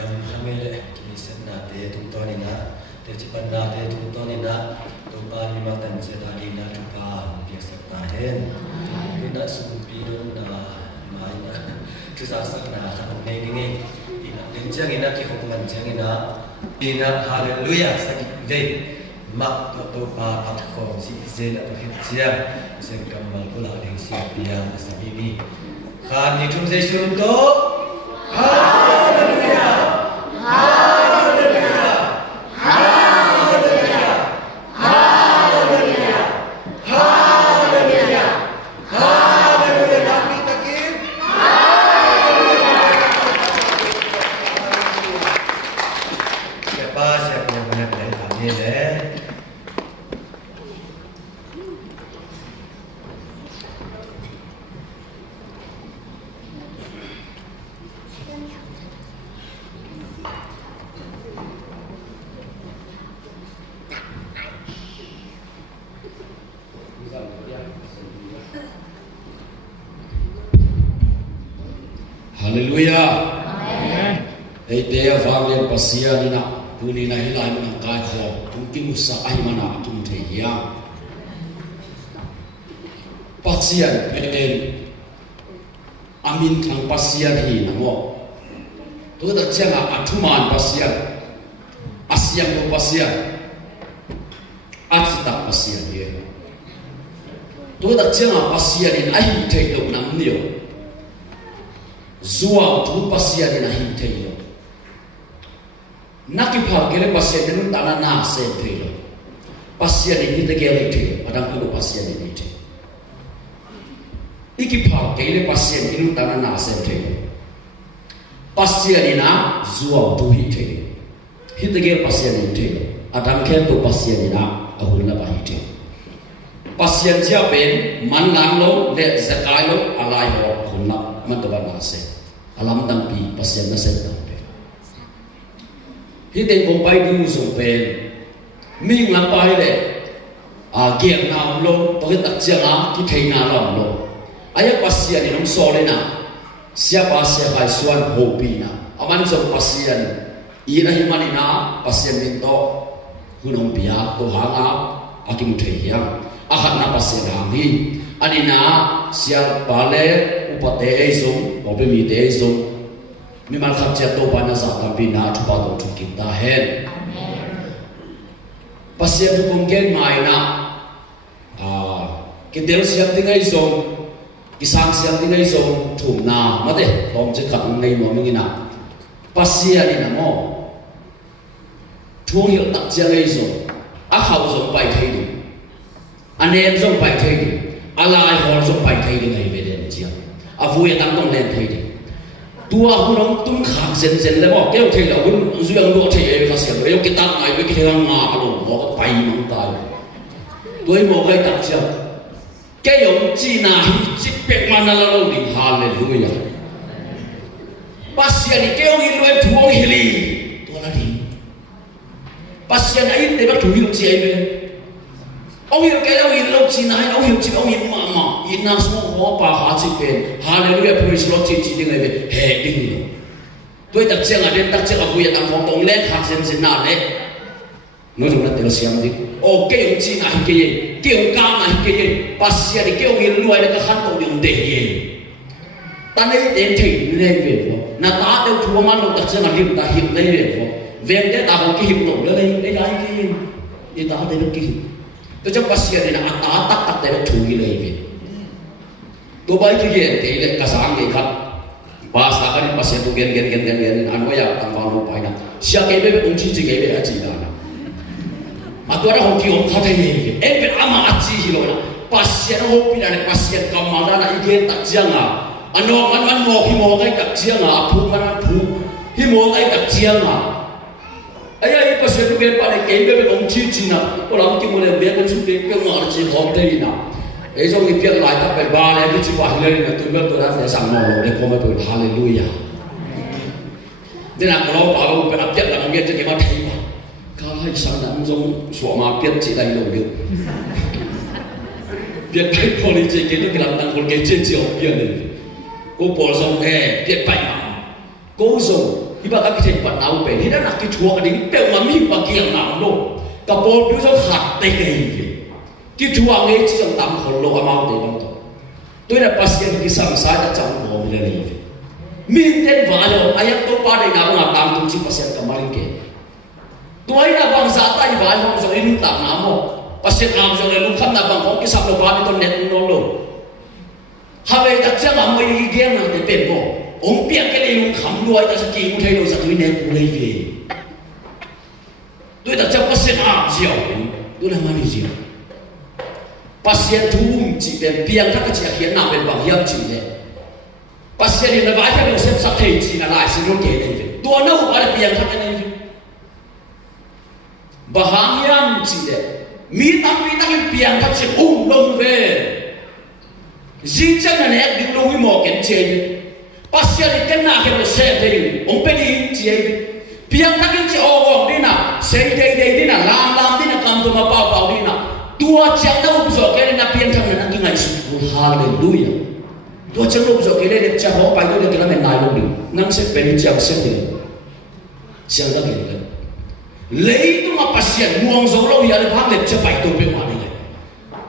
nam hamele kini senna te tuntoni na te cipanna te tuntoni na tupa ni matan se tadi na tupa biasa tahen kita sumpi na maina kisah na kan nengi ina kencang ina ki hukuman jang ina haleluya sakit ve mak tupa patko si zela tu hijia se kamal pula ding si biang sabibi kan ni tum se sunto haleluya haleluya haleluya haleluya haleluya haleluya kami takin siapa yang benar dari kami deh. Haleluya. Hei dia vang Pasian ina puni na hilai mana kai kho mungkin usa ai mana tum theiya Pasian peden amin thang Pasian hi namo tu ta changa athuman Pasian asiam ko Pasian atita Pasian ye tu ta changa Pasian in ai thei do nam nio zuwa tu Pasian in ai thei do nakipal kele Pasian denun tana na se thei do Pasian in te kele thei adang tu Pasian in thei ikipal kele Pasian denun tana na se thei Pasian ina zuwa tu hi thei hit the girl Pasian in thei adang khen tu Pasian ina ahul na ba hi thei Pasian sia ben man ngang lo le zakai lo alai ho khunna man to ba na se alam dang pi Pasian na se ta hi ten kong pai du so pen ming lang pai le kiek na lo to ke tak chia a ki thei na lo aya Pasian ni nom so le na siapa sia kai suan ho pi na aman so Pasian ina hi manina Pasian min to hunong pia to hanga akim thei hiam akan na Pasian hangi anina sia pale upate ezong obemi te ezong mimal khatcha to bana sa tampi na thupa to thukita hen Pasian tu kongken mai na ke del siam tingai zong kisang siam tingai zong thum na mate tom che khang nei mo mingina Pasian ni na mo thuang hiểu tak chia ngai zong a khau zong pai thei di anem zong pai thei di alai hol zong pai thei di ngai ve den chia a vui tang tong len thei di tua hu nong tum khang zen zen le mo keu thei la hun zuyang lo thei e ka sia yo kitab ngai be ki thang nga lo mo ka pai mong ta tôi mo kai tak chia cái yong chi na hi chi pek mana la lo ni haleluya Pasian ni keu hi lo thuong hili to la di Pasian ai te ba thu hi chi ai be ông hiểu cái đâu hiểu lâu chi này ông hiểu chi ông hiểu mà in na số khó bà hạ chi bên hallelujah praise Lord chi đi ngay về hệ đi rồi tôi đặt chân ở đây đặt chân ở vui tăng phong tông lên hàng sen nát đấy nói chung là tiểu xiêm đi ô cái ông chi này cái gì cái ông cam này cái gì Pasian thì cái ông hiểu luôn là cái khăn tổ đường để gì ta này đến thì lên về phố na ta đều thua mà nó đặt chân ở đây ta hiểu lên về phố về đấy ta không cái hiểu nổi đây đây cái gì ta đây cái tôi cho Pasian ni nak tak dari curi lagi. Tu baik juga, tidak kasang ni kan. Bahasa kan Pasian tu gen anu ya tanpa lupa ina. Siapa kebe kunci kebe aji dah. Atu ada hoki kata ni. Ben ama aji hilo na. Pasian hoki dan Pasian kamala na igen tak jianga. Anu man mo himo kai tak jianga. Apu man apu himo kai tak jianga. Ayah ini Pasian tu kan pada kebe kunci cina. Orang kita mulai biarkan sudah pengar cina hotel ina. Esok ni biar lain tak berbalik ni cuma hilang ni tu biar tu dah sang malu ni kau macam haleluya. Dan kalau tahu berapa lah mungkin jadi mati. Kalau hai sang nak jom suama biar cina hilang dia. Biar baik politik kita kita tang kol kece jauh biar ni. Kau polsong biar baik. Kau song iba ka kitchen pat nau pe ni na ki thua ka ding pe ma mi pa kiang nam lo ka bol pu so khat te ke hi ki thua nge chi jong tam khol lo amau te bang to tôi là Pasian ki sam sai da chang bo mi le ni min ten va lo ayak to pa dai na nga tam tum chi Pasian ka maring ke tôi là bang sa tai va hong so in tam na mo Pasian am so le lu kham na bang ko ki sam lo ba ni to net no lo ha ve da chang am mo yi ge na te pe mo ông biết cái này ông khám đuôi ta sẽ kêu thay đổi sang thứ này cũng lấy về tôi đã chấp Pasian áp diệu tôi làm gì gì Pasian thu chỉ bên Piang các chị hiện nào bên bằng hiệp chỉ đấy Pasian thì nó vãi theo xem sắc thầy chỉ là lại xin lỗi kể này tôi đâu phải là Piang các cái này bà hàng hiệp chỉ đấy mi tăng Piang các chị lông về gì chắc là nét đứng lông với mỏ kén trên Pasian ni kena ke se te om pe ni chi Piang ta kin chi o di na se dei di na lam di na kam to ma pa di na tua chang na up so ke na Piang thang na ki ngai su hallelujah tua chang up so ke le cha ho pa do ke la men nai lo di nang se pe ni chang se ni siang da ke le tu ma Pasian muang zo lo ya le phang le cha pai to pe ma ni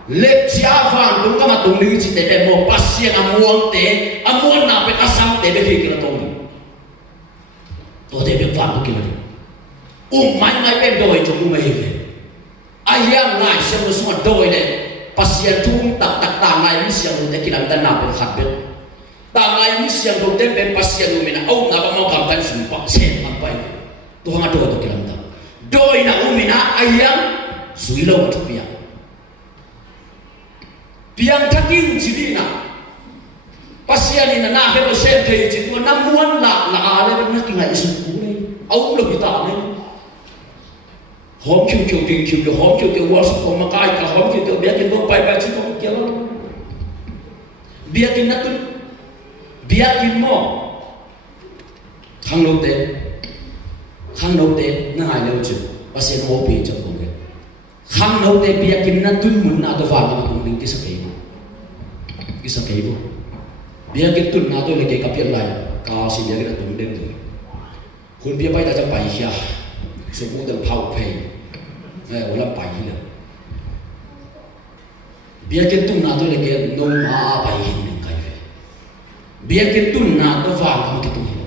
lệ chia vàng đúng các mặt đúng lý chỉ để về một Pasian amuang tế amuang nào phải casam để về khi cái nó tông tôi để biết vàng cái này mai bên đôi trong mày về ai yang lại xem nó xuống đôi này Pasian thung tak này mình xem để cái làm tan nào bên khác bên ta này mình xem đầu tiên bên Pasian mình là ông nào mau cảm thấy sung bạc xem làm vậy tôi không đôi cái làm tan đôi nào mình ai yang suy lâu ở trong bia Piang thaking chỉ đi na Pasian ni na he lo sem thei chỉ tu năm muôn là le na ki ngai sun ku nei au lo ki ta nei hom chiu ting chiu hom chiu wa so ko ma kai ka hom chiu bia kin bo pai chi ko kia lo bia kin na tu bia kin mo khang lo te na ai lo chu Pasian ho pi cho ko ke khang lo te bia kin na tu mun na to va ma tung ding ki sa ke isa kay vô bia cái tuần nào tôi lấy cái cặp hiện lại cao xin bia cái tuần đêm rồi hôn bia bay ta trong bài kia số cũng từng thâu phê này cũng làm bài nữa bia cái tuần nào tôi lấy cái nông bài hình cái về bia cái tuần nào tôi vào cái tuần hình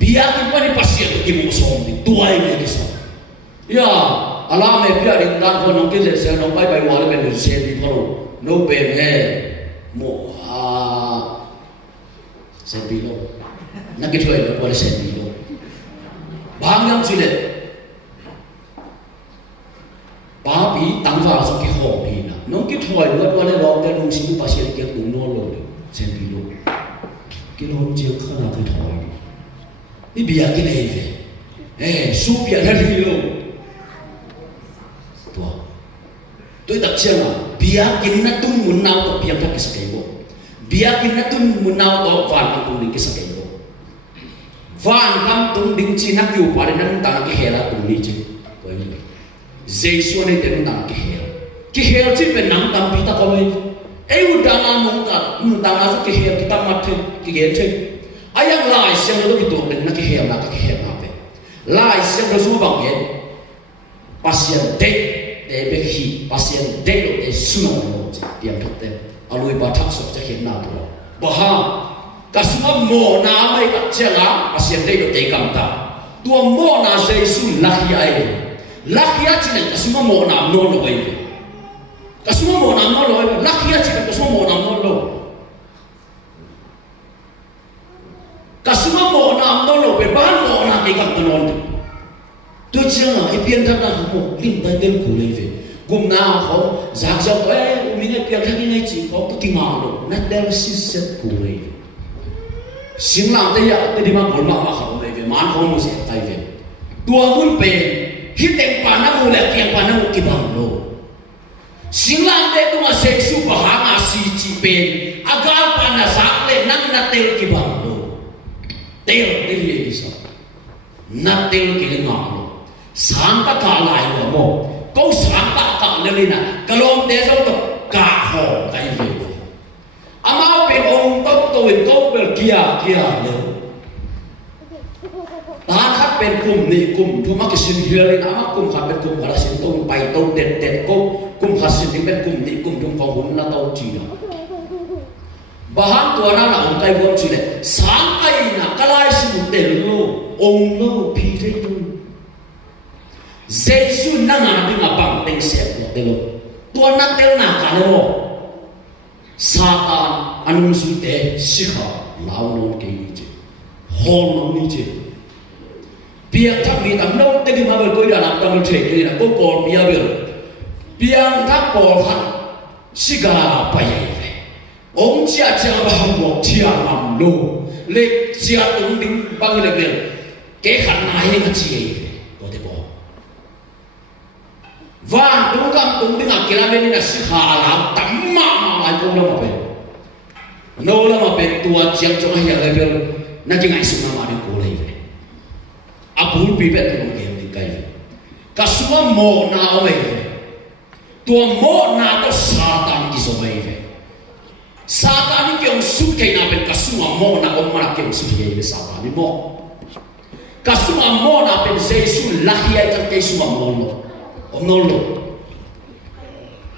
bia cái bani Pasian tôi kiếm một số thì tôi này cái sao ya alam này bia đến đan con nông cái gì sẽ nông bay hoa lên bên đường xe đi thôi nông bền hè mo sen bilo na ki thoi lo wala sen bilo bang yam chi le ba bi tang va so ki ho bi na nong ki thoi lo wala lo te nong sin Pasian ki tu no lo sen bilo ki lo chi khana ki thoi ni bia ki nei ve su bia na ri lo tôi đặt xem là bia kinh na tung muốn nào tập bia cái sắc vô bia kinh na tung muốn nào tập vạn cầm tung đinh cái sắc vô vạn cầm tung đinh chi nát yêu pa đến nang tang cái hela tung ni chi vậy Giêsu này đến nang cái hela chi bên nang tam pita có mấy ai udah nang ta cái hela kita mati cái hela chi ayang lai xem nó cái tuồng đến cái hela apa lai xem nó số bằng cái Pasian day để về khi Pasian day lo để suno lo tiang thực tế alui ba thắc sọc cho hiện nào đó bà ha cả số mồ na mấy cái chuyện là Pasian day lo để cầm ta tua mồ na Giêsu lakia chỉ là cả số mồ na non lo vậy cả số mồ na non lo vậy lakia chỉ là cả số mồ na non lo cả số mồ na non lo vậy bán mồ na để cầm ta non tôi chưa là cái biên thân là một linh tay tên của lấy về gồm nào không giác dọc ấy mình cái biên thân này chỉ có cái kinh ngạc rồi nét đen xịt của lấy về xin làm đây ạ tôi đi mang bốn mà không lấy về mà không một sẽ tay về tua muốn về khi tiền bản năng là tiền bản năng cái bằng lô xin làm đây tôi mà sẽ su bảo hàng à si chỉ về agar bản là giác lên năng là tiền cái bằng lô tiền cái gì sao nát tiền cái ngọn Santa ka lai wa mo ko santa ka lelina kalom te so to ka ho kai ve amao pe ong tok to in ko per kia le ตาขัดเป็นกลุ่มนี่กลุ่มทุกมักจะสิ่งเฮียเลยนะมักกลุ่มขัดเป็นกลุ่มขัดสิ่งต้องไปต้องเด็ดก็กลุ่มขัดสิ่งเป็นกลุ่มนี่กลุ่มทุกของหุ่นน่าต้องจีนะบ้านตัวนั้นน่ะองค์ไก่วนจีเลยสามไก่น่ะกลายสิ่งเต็มโลองค์โลพีเรตุเจสุนั่งอ่านดึงอ่ะบังเต็งเสียบเต็มโลตัวนั้นเต็มหน้ากันเลยโมซาตานอันนั้นสุดเด็ดสิขาลาวโนเกนี่เจฮอลโนนี่เจเปียกทับมีตั้งโน้ตเต็มมาเบิดก็ได้นับตั้งเทนี่นะก็กอลเปียเบิดเปียงทับกอลขันสิกาไปเลยองค์เจ้าจะมาบอกเที่ยงนำโลเล็กเจ้าตรงดิ้งบังเล็กเล็กแกขันนายก็เจี๋ยก็ได้บอกว่าตรงกันตรงดิ้งอ่ะกีฬาเป็นนี่นะสิขาลามตั้มมาอะไรก็แล้วมาเป็นโน้แล้วมาเป็นตัวเจียงจงให้อะไรเป็นนั่นจึงไงสุนัขมาดีกูเลยอาบูปีเป็นตัวเกมดีกันก็สุวรรณโมนาเอาไว้ตัวโมนาก็ซาตานกิโซไว้ซาตานนี่เกี่ยวสุดแค่นั้นเป็นก็สุวรรณโมนาออกมาเกี่ยวสุดแค่เป็นซาตานนี่โมก็สุวรรณโมนาเป็นเจสุลักยายจังเจสุวรรณโมโนโอโนโล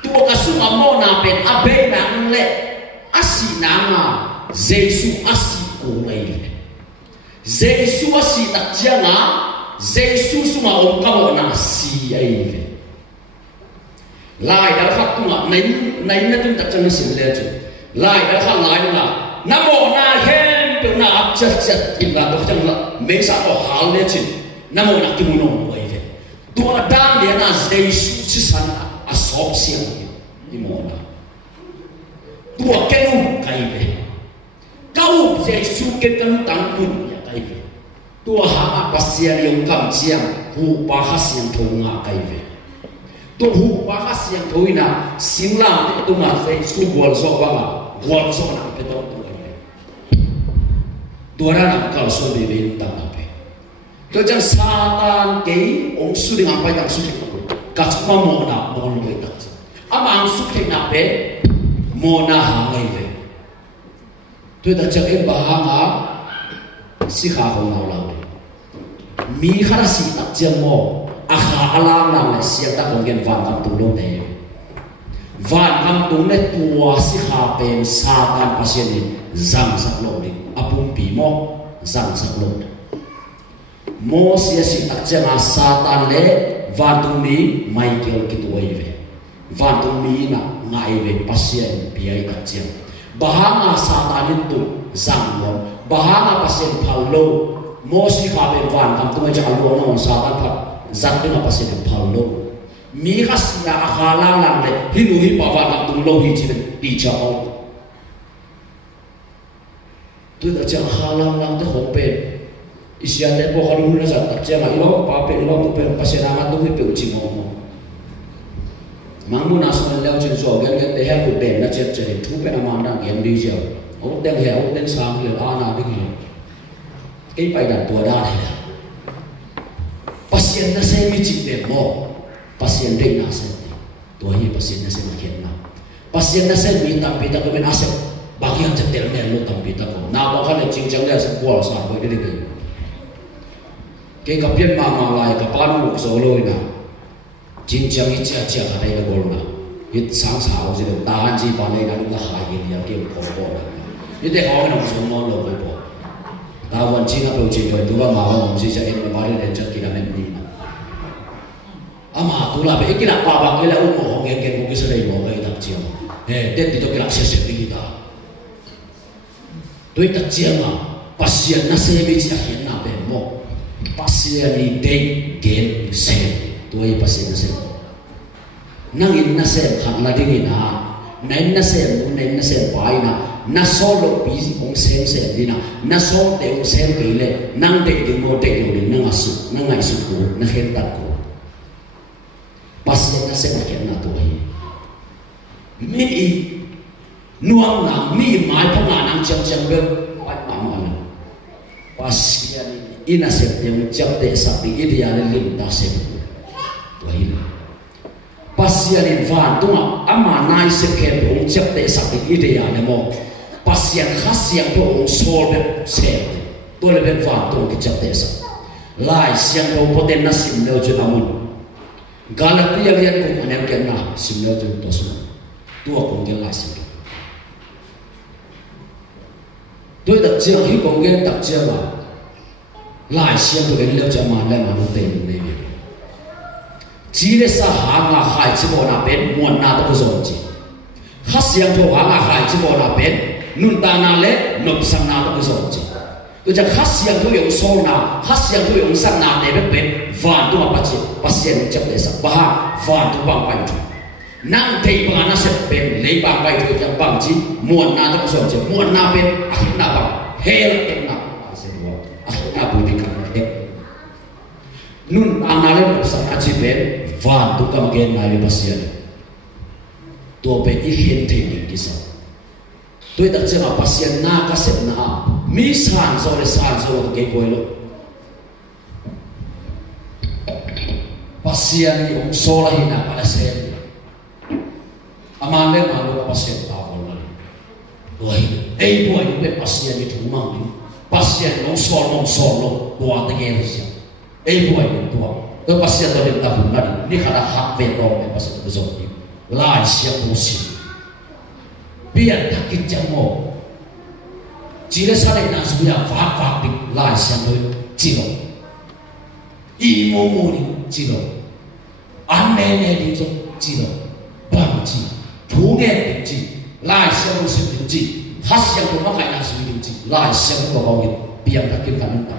ตัวก็สุวรรณโมนาเป็นอาเบนังเล่อาศินังอ่ะเจสุอาศิโกเลย Yesus masih tak jangan Yesus cuma orang kamu nak siapa lai dah fat tu nak naik tu tak jangan semula tu lai dah fat lai tu nak namo na hen tu nak abjad ingat tu jangan mesa oh hal dia tu namo nak kimuno boleh tu ada dia nak Yesus sesan asop siang di mana tu kenu kaibe kau Yesus kenu tangkunตัวหาปัสยานิยมคำเชียงหูปาฮัสยังทงงาไกเวตัวหูปาฮัสยังทวีน่ะสิงลามตัวมาเฟสกูวอลโซบ้างวอลโซน่ะเป็นตัวไกเวตัวนั้นก็สุดเด่นตั้งแต่ตัวจังซาตานเกี่ยองสุดงามไปจังสุดกัดมาโมนาโมลเลยตัดอามังสุดที่นับเป็นโมนาหาไกเวตัวแต่จังเอ็นบ้าหาสิขาของเรามีข้าราชการเจ้าโมอาคาอลางนางเสียงตะโกนกันวันคำตุงลงเดียววันคำตุงเนี่ยตัวสิขาเป็นซาตานปัสยานิจังสักโลดิอาปุ่มปีโมจังสักโลดโมเสียสิตักเจ้าซาตานเล่วันตุงนี้ไม่เกี่ยวกับตัวเองวันตุงนี้น่ะง่ายเว้ปัสยานิปีไอตักเจ้าบ้างซาตานิตุจังโมบ้างปัสยานิพาโลโมสิขาเป็นวันคำตุงจะเอาลงน้องซาตานพัดจังเป็นปัสยานิพาโลมีข้าศึกอาคาลางเลยฮินุฮิปะวันคำตุงโลหิจินดีเจ้าตัวแต่จะอาคาลางที่ของเป็นอิสยาเตปอคารุนสัตว์เจ้าอีโลปาเป็นอีโลตุเป็นปัสยานาตุฮิเป็นจิงโมมังมุนัสมันแล้วจึงสอนกันแต่ให้คุณเป็นนักเจ็บใจทุกเป็นอามันดังเงี้ยดีเจ้าโอ้เด้งเหวเด้งสามเหวอาณาดิเงี้ยไอ้ไปดันตัวได้เลยปัสยานาเซมิจิเป็นโมปัสยานาเด้งนาเซตัวนี้ปัสยานาเซมาเขียนนะปัสยานาเซมีตั้งปีตั้งก็เป็นอาเซบางอย่างจะเตลเมลโลตั้งปีตั้งก็น่าบอกเขาเนี่ยจริงจังเลยสักวัวสามคนก็ได้กันเกี่ยวกับเพี้ยนมาลายกับปานุกโซโลนะจริงจังอีเจ้าเจ้าอะไรก็บอกนะยึดสังสารสิเดตาอันจีปานเลยนะลูกหายเงี้ยเกี่ยวกับบอกนะยึดแต่เขาไม่ต้องสมมติเราไปบอกตาวันจีน่าเป็นจริงด้วยตัวมาว่าผมสิจะเอ็นมาเรื่องจะกินอะไรนี่นะอามาตัวละเป็นกินอะไรบ้างกินอะไรอุ้มของเงี้ยเก่งกุศลเลยบอกเลยตักเจียงเฮ้เด็ดที่ต้องกินอะไรเสียดีตาด้วยตักเจียงอ่ะปัสยานาเซมิจิอาเห็นน่าเป็นโมปัสยานีเด็กเกณฑ์เซมตัวไอ้ปัสยานาเซมนั่งอินนาเซมขันละดิ้งอินะนั่นนาเซมนู่นนั่นนาเซมไปนะนาโซโลปีองเซมดีนะนาโซเตองเซมกี่เลยนั่งเด็กดึงโมเด็กอยู่นี่นั่งอาสุนั่งไงสุกูนั่งเห็นตะกูปัสยานาเซมเขียนน่าตัวไอ้มีอีนวงหนังมีหมายพงานังจังเบลไปมามันปัสยานีอินาเซมยังจับเตะสับอีเดียนลิมตาเซมตัวไอ้ปัสยานินฟันตัวอามาไนเซเคปองจับเตะสักอีเดียนโมปัสยานขัสยังตัวองโซลเบเซตัวเลยเป็นฟันตัวที่จับเตะสัก lai siang ko poten na sim leo ju amun Galatia lian ko anem ken na sim leo ju to su tua ko gen lai sim tôi đặc chiang hi ko gen đặc chiang ma lai siang ko gen leo ju ma le ma no te ni ne chỉ để sa hà ngà khai chỉ bỏ na bên muôn na đâu có giống gì khát xiang thô hà ngà khai chỉ bỏ na bên nun ta na lệ nộp sang na đâu có giống gì tôi chắc khát xiang thô yung sâu na khát xiang thô yung sang na để bên van tu apa sih pasien chắc để sa bah van tu bang pai tu nang thei bang na set bên lấy bang pai tu chắc bang chỉ muôn na đâu có giống gì muôn na bên akhir na bang hell em na akhir na budi kan nun analen sang aji ben van tu kam gen na le Pasian to be I hin the ni kisa tôi đặc chama Pasian na ka set na mi san so ke boy lo Pasian ni om so la hina ala se aman le ma lo Pasian ta ko na boy ei boy ni Pasian ni thu mang ni Pasian no so lo bo ta gen si ei boy ni to tôi Pasian tôi định tập huấn đi khá là khác về đó để Pasian tôi dùng đi lại siêu bổ sung biển thắc kinh chẳng mồ chỉ là sao đây là sự là phá định lại siêu tôi chỉ rồi ý mô đi chỉ rồi ăn nè đi rồi chỉ rồi bằng chỉ thú nghe đi chỉ lại siêu bổ sung đi chỉ hát siêu tôi mắc lại là sự đi chỉ lại siêu tôi bảo hiểm biển thắc kinh khẳng định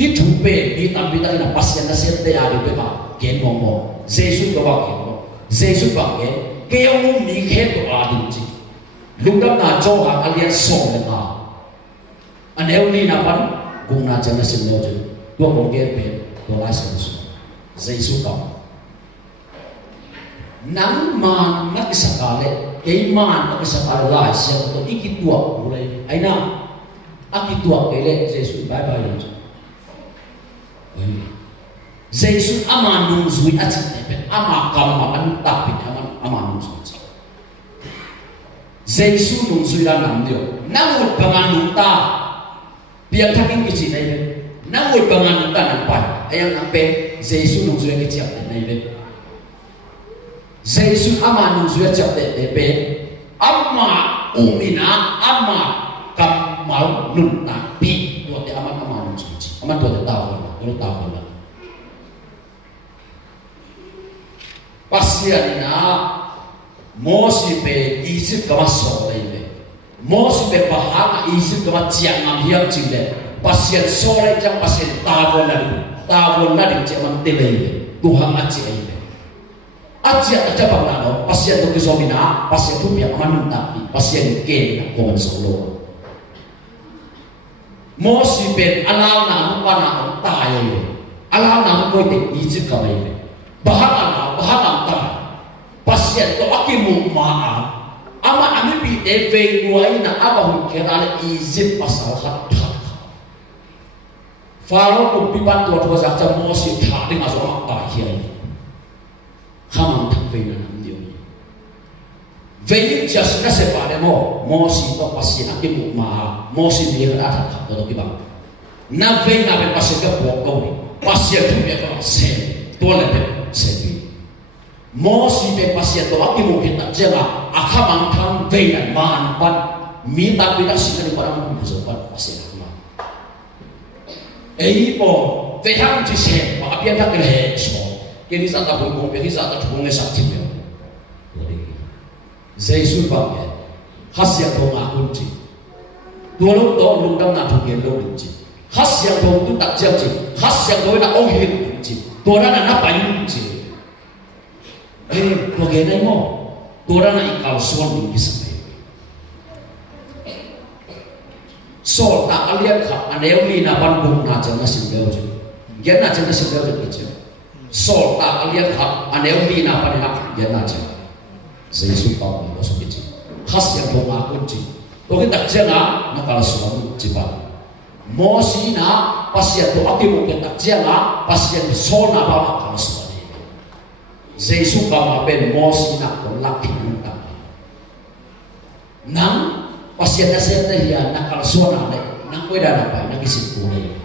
hít thú bể đi tạm biệt là Pasian đã xem đây à được cái bảo kiến mong mong Jesus có bảo kiến mong Jesus bảo kiến kêu nung ní hết của à định gì lúc đó là cho hàng alien song lên à anh em đi nào bắn cùng là chân là xin lỗi chứ tôi còn kiến bể tôi lại xin lỗi Jesus bảo nắng màn nát cái sạc lệ cái màn nát cái sạc lại xem tôi ít cái tuột của đây ấy nào ác cái tuột cái lệ Jesus bye bye rồi Jesus aman nung zui aci nepet ama kam an tapit aman nung zui Jesus nung zui la nam dio namut pangan nung ta biar thakin kici nai be namut pangan nung ta nampai ayang nampe Jesus nung zui kici nai be Jesus aman nung zui chap de be ama umina ama kam mau nung ta pi do te aman nung zui aman do te tahu lo tahu lah Pasian na mosi pe Egypt kama so le mosi pe bahana Egypt kama chiang am hiam ching le Pasian so le jang Pasian tavon na di ceman te le Tuhan aci le aci aja bang no Pasian to kisomina Pasian tu biak manun tapi Pasian ke na ko man solo mosi pe alau na pana ta ye alau na ko te Egypt kama le bahana ta Pasian to akimu maa ama ami bi eve nuaina aba hu kerale Egypt pasal hat Faro ko pipan to zakta mosi tha ding aso ta hiai khamam thak ve na nam dio ni vein just na se pare mosi to Pasian akimu maa mosi ni ra thak to ki bang na vein na be Pasian ka po ko ni Pasian tu be ko se to le be se mosi be Pasian to akimu kita jela akhamang thang vein na man pan mi ta bi da sin ni parang ko so pan Pasian ấy bộ về thăm chỉ xem mà biết thằng cái hệ số cái đi ra ta cũng không biết đi ra ta cũng nghe sạch chim nhiều Jesus bảo vậy hát xiang thong à quân chỉ tua lúc đó lúc đang làm thực hiện lâu chỉ hát xiang thong tu đặt chiang chỉ hát xiang thong là ông hiền chỉ tua đó là nắp bánh chỉ ấy tua cái này mà tua đó là ít cao xuân mình cái gì so ta alian kha aneli na ban bung na chana simbel ju gen na chana simbel ju kichu so ta alian kha aneli na ban ha gen na chana Jesus pa ko so kichu khas yang ko ma ko chi to ke tak chana na kala suam chi pa mosi na Pasian to akimu ke tak chana Pasian so na ba ma kala suam Jesus pa ma ben mosi na ko lakin ta nang Pasian na siya hiya nakal suana le nang pwede na pa nakisip ko le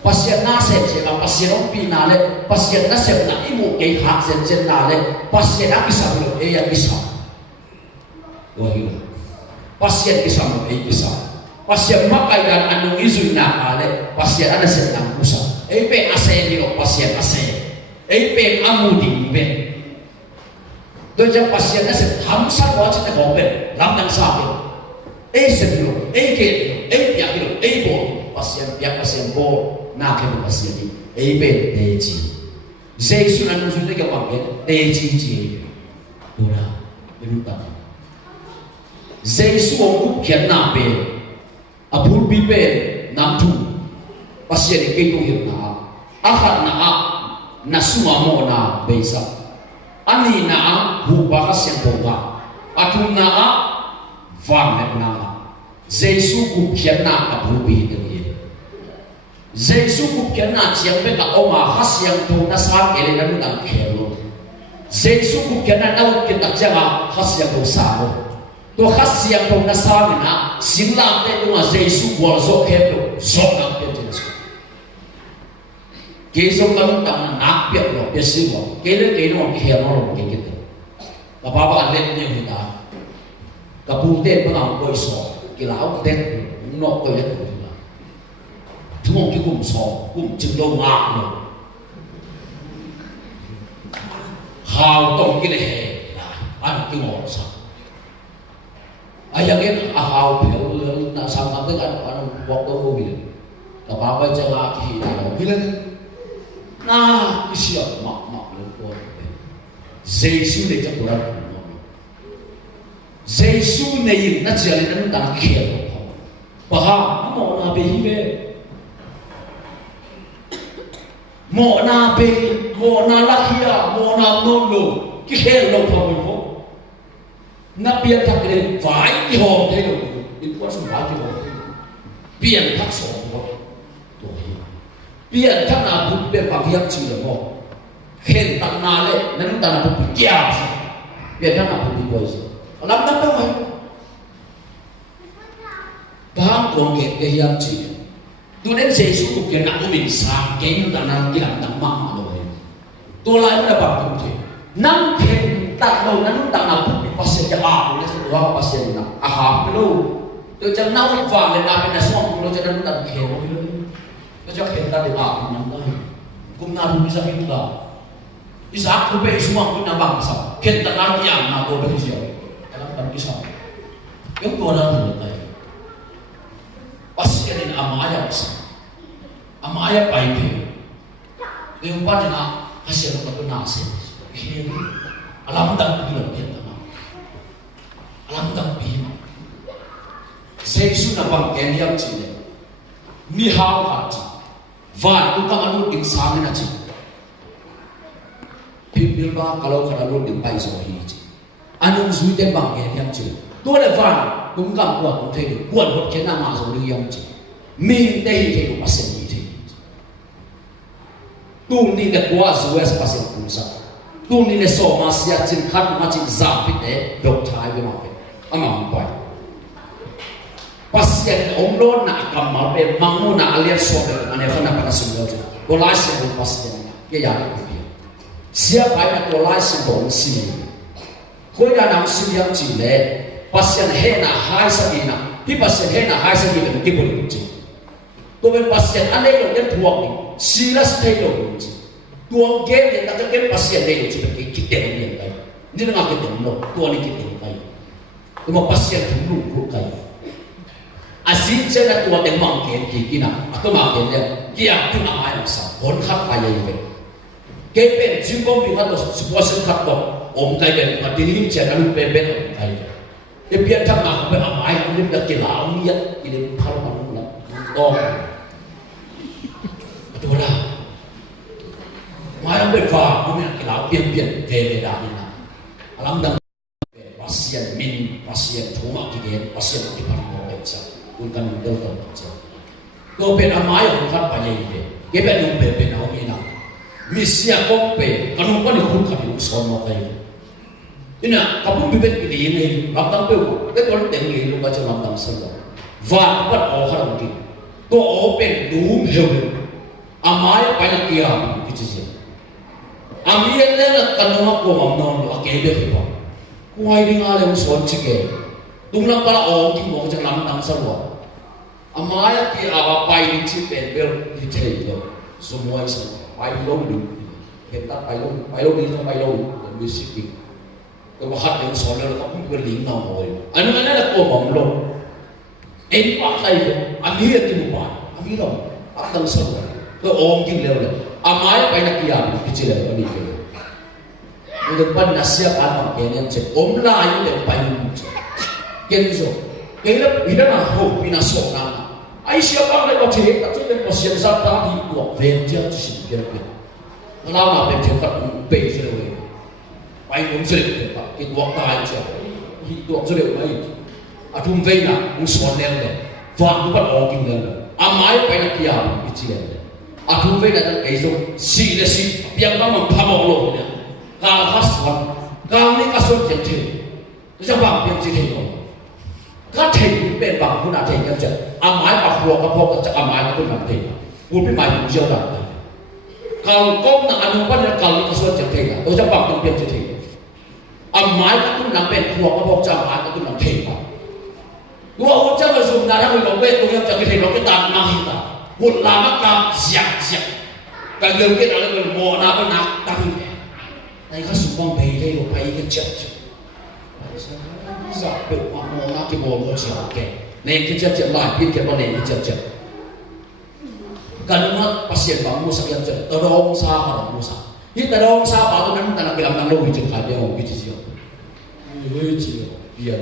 Pasian na sem sem ang pasian ang pinale, pasian na sem na imo kay hak sem sem nale, pasian ang isa mo ay ang isa. Wahil, pasian isa mo ay isa. Pasian makay dan anong isu na ale, pasian ana sem nang usa. Ay pe ase dilo pasian ase. Ay pe amudi pe. Doon pasian na sem hamsa ko sa te hobe, lam nang sabi. Ay sem dilo, ay ke dilo, ay piak dilo, ay bo. Pasian piak pasian bo. Na cái một pasian đi, ấy bên đề chỉ, Giêsu là người chúng ta kêu bằng cái đề chỉ, đúng không? Đúng không? Giêsu ông cũng khiển nam bên, abul bi bên nam thu, pasian cái tu hiểu na, akhat na suma mo na beza, ani na hu bahas yang boga, atu na vang na na, Giêsu cũng khiển nam abul bi dengan Giêsu cũng kiến na chiang bên cả ông mà hát xiang tu na sang cái này nó đang khéo luôn. Giêsu cũng kiến na đâu kiến đặc chiang à hát xiang tu sao luôn. Tu hát xiang tu na sang cái na xin làm thế tu mà Giêsu gọi dỗ khéo luôn, dỗ nặng bên trên xuống. Cái dỗ cái nó đang nặng biết rồi, biết xíu rồi. Cái nó khéo nó rồi cái đó. Và bà bạn lên như thế nào? Cái bùn tên bắt đầu quay sọ, cái lão tên nó quay hết rồi. Chúng ông cái cùng sò, cùng chừng đâu ngạc rồi. Hào tổng cái này là ăn cái ngọt sao? Ai yang cái hào phiếu là sao làm cái ăn bọc đâu có bị được. Cả ba bây giờ là cái gì đó bị lên. Na cái gì mà lên qua. Giêsu để cho tôi ăn. Giêsu này nó chỉ là nó đang khiển. Và họ nó là bị về. Mo na be, mo na lakia, mo na nolo, cái khe lộc vào mình phố. Na biển thắc cái vải cái hòm thế rồi, đi qua sông vải cái hòm thế. Biển thắc sổ rồi, biển thắc nào cũng biển bằng hiệp chữ được không? Khen tặng na lệ, nên tặng nào cũng bị kia gì, biển thắc nào cũng bị quay gì. Làm năm đâu mày? Bang còn cái hiệp chữ. Tôi đến Giêsu cũng kiến nặng của mình sáng cái như là năng cái làm nặng măng rồi. Tôi lại mới là bảo tôi thế. Năng khen tặng đầu năng tặng nào cũng bị pasian cho bà cũng sẽ được pasian nào. À hả cái đâu? Tôi chẳng nấu được vàng lên làm bên này xong tôi cho năng tặng khen nó. Tôi cho khen ta để bà cũng nắm đây. Cũng nào cũng bisa khen ta. Isaac cũng bị semua cũng nắm bằng sao? Khen tặng nào cái nào tôi được gì? Cái tặng cái sao? Cái tôi đang thử đây. Pasian ini amaya besar, amaya baik. Dia umpan ina hasil untuk nasi. Kiri, alam tak bilang dia tak, alam tak bilang. Giêsu na bang keniam cile, ni hao hati, van tu kang anu ding sang na cile. Pimbil ba kalau kalau ding pai so hi cile, anu zui dia bang keniam cile. Tu ada van. Cũng cảm qua cũng thấy được quần một cái nào mà rồi đi ông chị mình đây thì cũng pasian như thế tu ni để qua rồi sẽ pasian cũng sao tu ni để so mà sẽ trên khát mà trên giảm bị để độc thái với mọi người anh em hỏi pasian ông luôn nãy cầm máu về mang mua nãy liền so được anh em phải nãy phải sửa được tôi lái xe cũng pasian cái gì cũng biết xe phải là tôi lái xe cũng xí khối đàn ông xí yang chỉ lệ pasian hena hai sakina, hi pasian hena hai sakina mesti boleh kunci. Tu ben pasian ane lo dia tuang ni, silas thay lo kunci. Tuang game dia tak game pasian dia lo cuma kita ni yang kaya. Ni dengan kita lo, tuang ni kita kaya. Tu mau pasian tu lu kaya. Asyik saya tuang dia mangkin kina, atau mangkin dia, kia tu nama yang sah, on khat kaya ini. Kepen jumpa bila tu sebuah sekat tu, om kaya ben, mati ni saya kalau ben om kaya. Dia biar tak nak beramai, dia dah kelau ni, dia kalau malu nak tong, betul lah. Mai orang berfaham, kami nak kelau biar vele dah ni nak. Alam dah pasian min, pasian thoma kita, pasian kita paling baca, bukan kita baca. Kau beramai orang kan banyak ini, kita beramai beramai nak. Misia kau be, kalau kau ni kau kan usah kaya. Ina kapun bibet ini ini lamtang peu, kita kalau tengok ini lamtang lamtang saja. Van buat orang mungkin, to open doom heaven, amai pai na kia ki chi amian le la kanwa ko mam non lo ke be ki ba kuai dinga le son chi ke tung lang pala o ki mo jang lam dang sa lo amaya ki awa pai ni chi pen bel ki thei lo so moi sa pai lo du hiện ta pai lo đi cho pai lo music ki ko hat le son le ko ko ling na moi anu ana la ko mam lo en pa sai lo ami ti mo pa ami lo a dang sa lo ko om ki le le amaya pai na kia ki chi le ni ke udah pan nasihat anak kalian cek omla ayu dan payung kian so kira bila nak hope bina so na ai siapa yang nak cek tak cek Pasian zata di buat venture sih kira lama venture tak pay sih payung sih pak itu waktu aja itu waktu sih baik atum vena musuh nelde faham bukan orang nelde amai payah kiam kecil atum vena dan esok si lesi yang memang pamong lo kalau kasar, kalau ni kasar jadi, macam bang yang jadi tu, kalau jadi ben bang pun ada yang jadi, amai pak huak kapok macam amai pun nanti, pun main jauh dah. Kalau kau nak anu pun kalau ni kasar jadi, macam bang yang jadi, amai pun nanti huak kapok macam amai pun nanti. Dua orang macam sebenarnya kalau tu yang jadi kalau kita nak kita, pun lama kau siap, kalau kita ada mau nak tapi. Này có sự quan bì đây một cái chất giả được mà mồ nó cái mồ mồ chỉ học kể nên cái chất lại biết cái vấn đề cái chất cần nó Pasian bằng mua sắc chất tao đông xa hoặc mua sắc nhưng tao đông xa bảo tao nắm tao làm cái làm lâu thì chừng phải đeo cái gì ơi chỉ bây giờ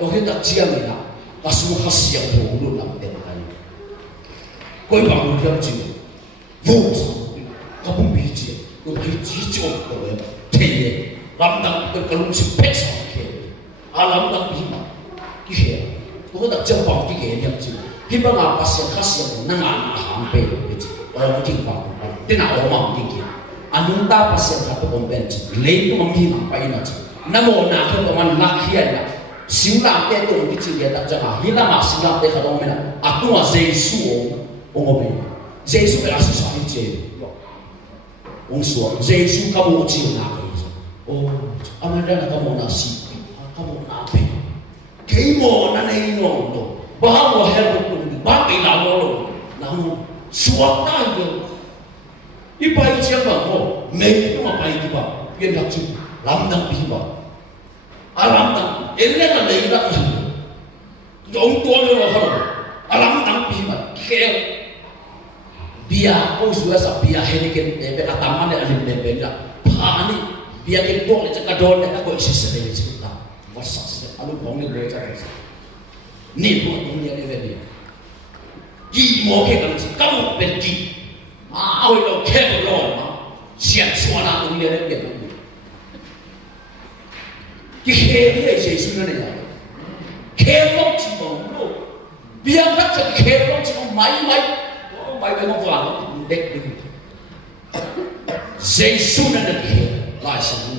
tôi hiện tại chia này là ta xuống khá siêu thủ luôn làm tiền này coi bằng một cái gì vô không không bị gì tôi thấy chỉ cho tôi thì làm đằng tôi cần sự phép sao kia làm đằng bí mật cái kia tôi đã chấp bằng cái nghề nghiệp chứ khi mà làm Pasian khác siêu năng ăn hàng bể cái gì ở kinh hoàng thế nào ở mỏng cái kia anh ta Pasian khác tôi không bên chứ lấy tôi không hiểu phải nào chứ nằm ở nào thôi mà nát kia là sinh làm thế tôi cái gì vậy ta chẳng hạn là mà sinh làm thế không đâu mà tôi là Jesus ông ấy Jesus là sự sống chết ông xuống Jesus kamu chịu nào vậy oh amanda là kamu nasi kamu nape cái mồ nó này nó bao mồ hết một tuần bao cái nào nó xuống tay rồi đi bay chiếc bằng mồ mấy cái mà bay đi bằng yên lặng chứ làm đằng bí bằng làm đằng em lên là lấy đằng ông tua rồi không làm đằng bí bằng khéo biar kau sudah sah biar heniken debe ataman ada debe lah pani biar kita boleh cakap don dan kau isi sedih cerita masa alu kong ni boleh cakap ni buat dunia ni beri di mau ke kamu pergi awal lo kebel lo siap suara dunia ni beri kehebel aja isunya ni kebel cuma lo biar tak cakap kebel cuma mai bay bay một vòng đẹp đi Jesus là được hiểu lại sang luôn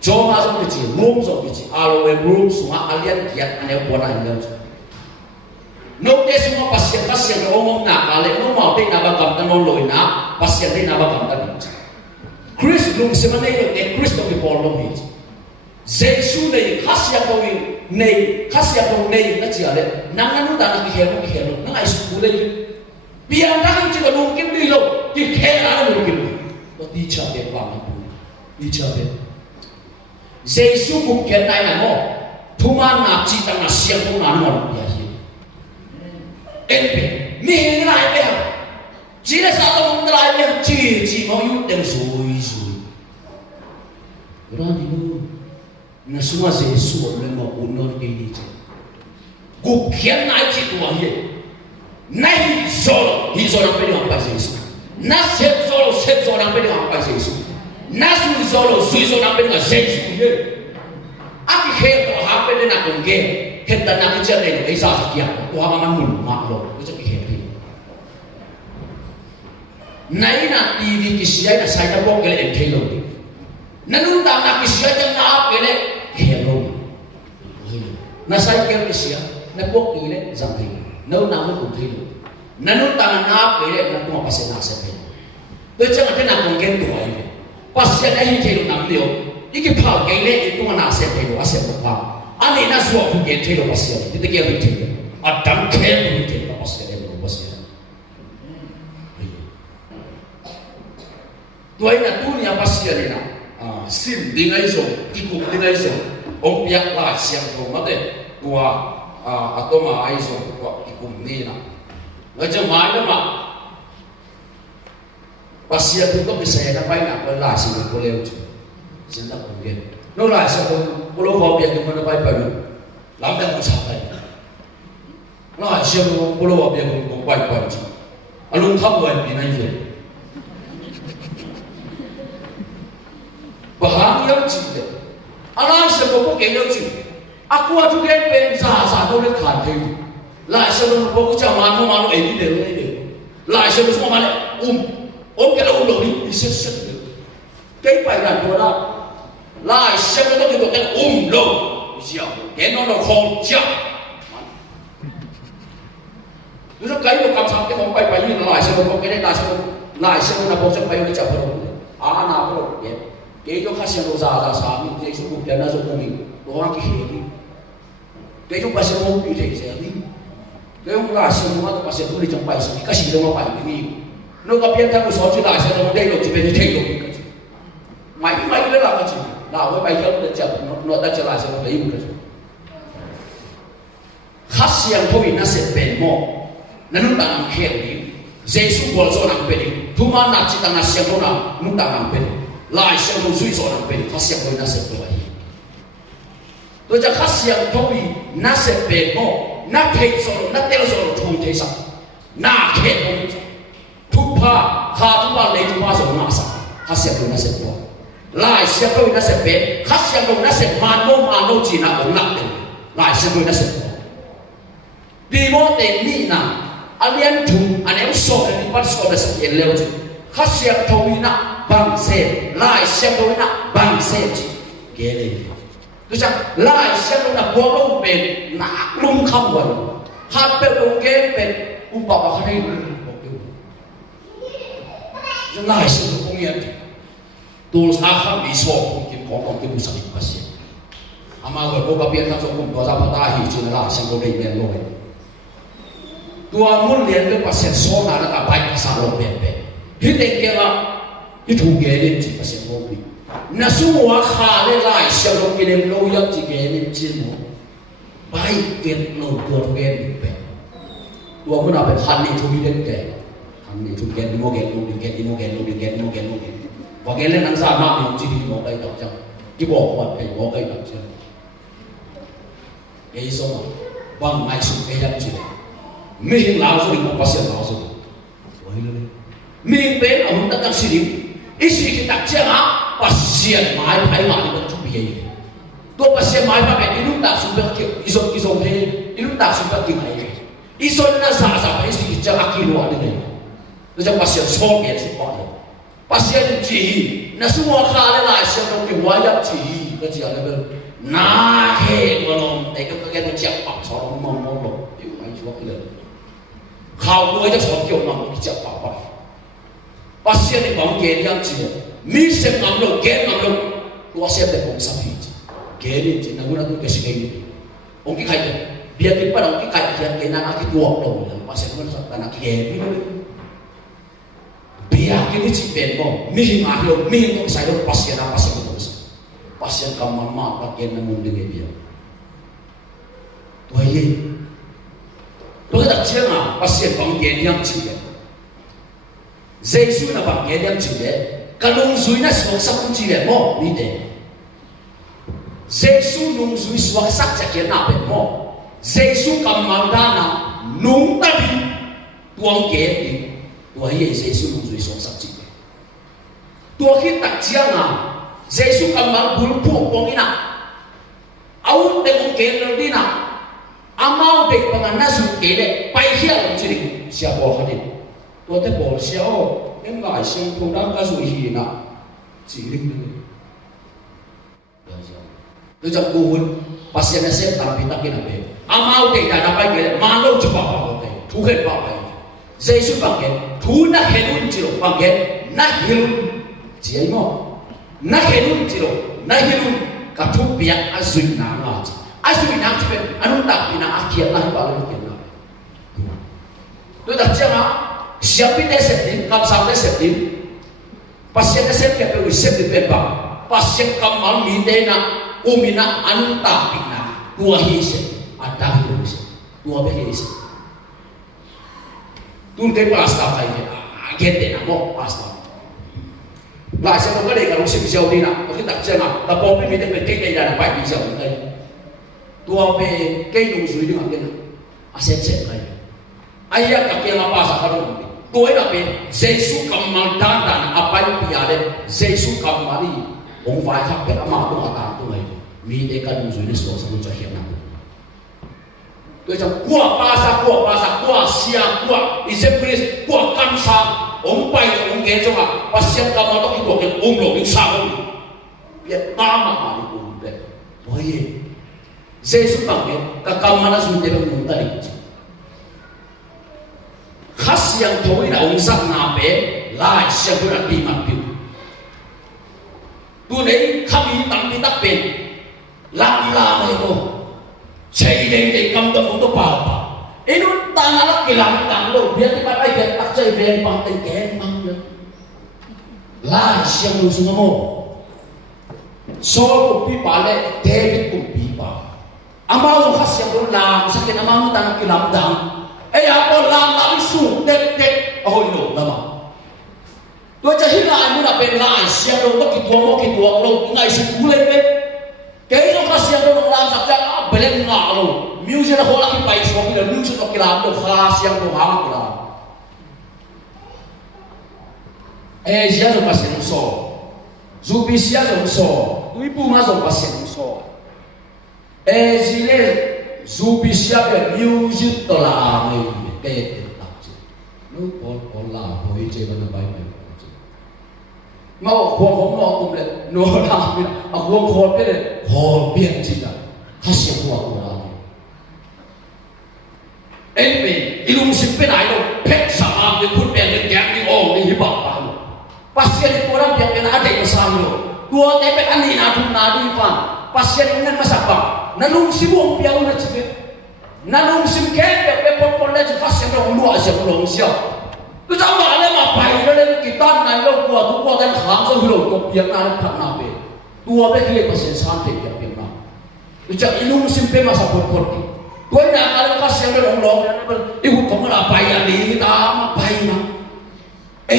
cho mà xong cái gì room xong cái gì alo em room xuống alien kiat anh em buồn anh em nốt đây xuống Pasian cái ông nạp cả lệ nó màu tên nạp cầm ta nó lồi nạp Pasian tên nạp cầm ta đi Chris luôn xem anh ấy được cái Chris đâu bị bỏ luôn hết Jesus này Pasian đâu này nó chỉ là đấy năng nó đã là cái hiểu nó lại xuống đây biar nak juga mungkin di lo di kera mungkin lo dicapai banget dicapai Jesus mungkin naik namo cuma nak cita nak siap pun namo biasa ni naik dia cina satu mengelai dia cici mau yuk dan sui berani lu na semua Jesus memang unor ini mungkin naik citu aja Nahi solo, hi solo pedi hampai Jesus. Na set solo hampai di hampai Jesus. Na sui solo hampai di Jesus. Aki khe to hampai di nak kongge, henta nak kicer di Isa sekian. Tuhan mamun maklo, itu khe. Nai na TV kisiai na saya bok kele entelo. Nanun tam na kisiai jang na kele hero. Na saya kele kisiai, na bok kele zampai. Nấu nào cũng thấy được nanun tangan na pere na tuma pasien na sepe to chang ate na kong ken to ai pasien ai thelo nam leo iki phao ke le i tuma na sepe lo asep pa ani na so ku ke thelo pasien ti te ke ri thelo adam khen ri thelo pasien lo pasien to ai na tu ni pasien na sim dingai zo iku dingai zo ông biết là xem thùng mất đấy qua tôi mà ai rồi qua cùng đi nào người chơi máy đó mà và xem thùng có bị xe nó bay nào là xin được cô leo chứ xin là cùng kia nó lại xem thùng cô lô vào biển nhưng mà nó bay bay lắm đang không sao vậy nó lại xem thùng cô lô vào biển cũng bay bay chứ anh luôn thấp người bị này vậy và hàng yếm chỉ đấy anh xem thùng có cái đâu chứ aku aja kan pen sah tu nak khan tu, lah sebelum aku cakap mana ini deh, lah sebelum semua mana kalau ni iset cái bài làmตัวđó, là xem nó cái cái lo, siapa, cái nó không chặt, lúc cái nó cầm sẵn cái không bài như là xem nó cái này là xem nó bao giờ bài nó chặt rồi, nào rồi, cái chỗ khác xem nó ra sáng, cái chỗ cũng cái nó giống mình, nó ăn cái gì cái chúng pasien mau bị thế gì cái ông là xem nó pasien tu đi trong bài cái gì đâu mà bài cái gì nó có biết thằng số chỉ lại xem nó đây rồi chỉ bên thế rồi cái gì máy đó là cái gì nào cái bài không được chậm nó đã trở lại xem nó lấy một cái gì khác xem thôi nó sẽ bền mò nó đang khéo đi Jesus bảo cho nằm bền thu mà nạp chỉ đang xem thôi nào nó đang nằm bền lại xem nó suy cho nằm bền khác xem thôi nó sẽ bền tôiจะคัดเสียงทวีน่าเสพเป็นโมน่าเทสโลน่าเตลโซโลทูเทสักน่าเข็ดโมทุกผ้าขาทุกผ้าเลยทุกผ้าส่งน่าสักคัดเสียงตัวน่าเสพตัวลายเสียงตัวน่าเสพเป็นคัดเสียงตัวน่าเสพมาโนจีน่าองนักเป็นลายเสียงตัวน่าเสพตัวดีโมเตนี่นะอันนี้ถูกอันนี้โซ่อันนี้ปัสสาวะสักเย็นเร็วจีคัดเสียงทวีน่ะบังเสพลายเสียงตัวน่ะบังเสพจีเกเรtôi chắc lại xem nó là bố ông bên nã lung không vậy hạt bèo đồ kế bên bảo vào đây lại xem nó công nhận tôi sao không bị sọ không kiếm có cái bút sạch bác sĩ mà người cô bác biết thằng số cũng có ra bắt ta hiểu chưa là xem nó đầy đèn rồi tôi muốn liền với bác sĩ số nào là cả bài sao nó bèn bèn hết tiền kia là cái thủ ghế lên chỉ bác sĩ vô bị na semua khá lên lại xem nó cái đêm lâu nhất chỉ cái đêm trên một bài kết lâu tuột cái đêm bể tuột cái nào phải hành đi chui đến cái hành đi chui cái đi mua cái lâu và cái lên ăn ra mà mình chỉ đi mua cái tập trong cái bộ quần cái mua cái tập trong cái số mà bằng ngày sụp cái đêm chỉ mình lao rồi mình pasien lao rồi mình bên ông đã đang suy nghĩ ý suy cái đặc trưng á pasien mai phải mà đi bên trong bìa tôi pasien mai phải đi lúc ta xuống bên kia isom thế đi lúc ta xuống bên kia này isom nó giả phải suy cho akilo anh này tôi cho pasien số biệt sự quan pasien chỉ nó semua khá lại xem trong cái hóa nhập chỉ cái gì ở đây na he của nó để cái nó chặt bạc cho nó mong rồi yêu anh chúa cái này khảo nuôi cho số kiểu nó chặt bạc pasien thì bóng kén yang chỉ mi xem ngắm đâu kén ngắm đâu tôi xem để bóng sắp hết kén đi chỉ năng tôi cái gì cái ông cái khai đấy biar cái bắt ông cái khai cái năng cái tuột đầu là pasien nó rất là năng kén biar cái chỉ bền bóng mi mà hiểu mi không sai đâu pasien không sai pasien cầm mama pakai namun dengan dia tôi gì tôi đặc trưng à pasien bóng kén yang chỉ Jesus na bang kaya chỉ để kalung suy na swak sắc cũng chỉ để mo đi để Jesus nung suy swak sắc chắc kia na bên mo Jesus cầm mang đa na nung ta đi tuang kaya đi tuah ye Jesus nung suy swak sắc chỉ để tuah khi đặc trưng à Jesus cầm mang bulu pu bong ina au để bong kaya nó đi na amau để bằng na suy kaya để bay kia cũng chỉ để xia bỏ hết đi tôi thấy bỏ xéo em lại xem thu đáp các rủi hì nè chỉ linh tôi chọn cô hun pasien sẽ làm việc đặc biệt là về amau để đại đáp bài cái mà lâu chụp bảo cái thu hết bảo cái Jesus bằng cái thu nát hệ luôn chỉ bằng cái nát hệ luôn chỉ ấy mà nát hệ luôn chỉ nát hệ luôn cả thu biếc ai suy nắng à ai suy nắng chỉ bên anh đặt đi nắng ăn kia là bao nhiêu tiền nào tôi đặt chưa mà siapa yang sedih kam sampai sedih pasien sedih apa yang sedih berapa pasien kam mal midena umina anta pina dua hise ada hise dua hise tuh kayak pasta kayak agente namo pasta lại sẽ có cái này cả lúc xem đi nào có cái đặc trưng nào là bố mình biết cái này là phải bị giàu đây tua về cây nông suy đi học cái nào xem cái ai ya cái là pasta cái đó tôi là bên Jesus cầm mang đan đan apa yang biar Jesus cầm mà đi ông phải học cái mà tôi học tạm tôi mình để cái nông suy đi số sang cho hiện nào tôi chẳng qua pasta sia qua Isepris qua cam sa ông bay ông nghe cho mà Pasian cầm mà tôi cái cái ông lộ cái sao ông biết ta mà đi cùng đấy bởi vì Jesus bằng cái cầm mà nó dùng để mình ta đi khas yang thôi là ông sắc nà bé lại xem tôi là đi mặt biểu tôi đấy không ý tắm đi tắc bền làm này cô chạy đến để cầm tâm ông tôi bảo ấy nó ta là cái làm đâu biết cái bắt ai tắc chơi về bằng tay kén bằng được lại xem tôi xuống mồ so của pi bà lệ David của pi bà amao rồi khas yang tôi làm sao cái amao nó ta cái làm đằng ấy apa làm lại sụp đẹp ôi nổ lắm tôi chỉ hiện lại muốn là bên lại xem đâu có cái tuồng đâu ngày sự cú lên cái nó khá xem đâu làm sắp ra bên ngã rồi music là hoa là cái bài số cái là music nó cái làm đâu khá xem đâu hám cái làm ấy giờ rồi Pasian không so dù bị giờ rồi so tôi bu mà rồi Pasian không so ấy gì đấy dù bị xia về music đó là người cái đặc trưng nó có là hồi chơi bên bài này mà khoa không nó cũng là nó làm cái à khoa khoa biết đấy khoa biết gì đó他写过我了ấy về ilung sinh bên này đâu pet sama cái khuôn bèn cái kẹt cái ổ cái bảo bảo Pasian itu orang biar kena ada yang sama lo dua tepek ani nadu nadu pan Pasian ini masa bang nalung sibuang piau na cipet nalung simken pe pon le Pasian dong luar siang long siang tu sama ada mah pai le kita nai lo kuat dan kham so hilo ko piang na thak na pe tua pe kile Pasian santai ya piang na tu cak ilung simpe masa pon ti tu na kalau Pasian dong long ibu ko na pai ani ta ma pai na pe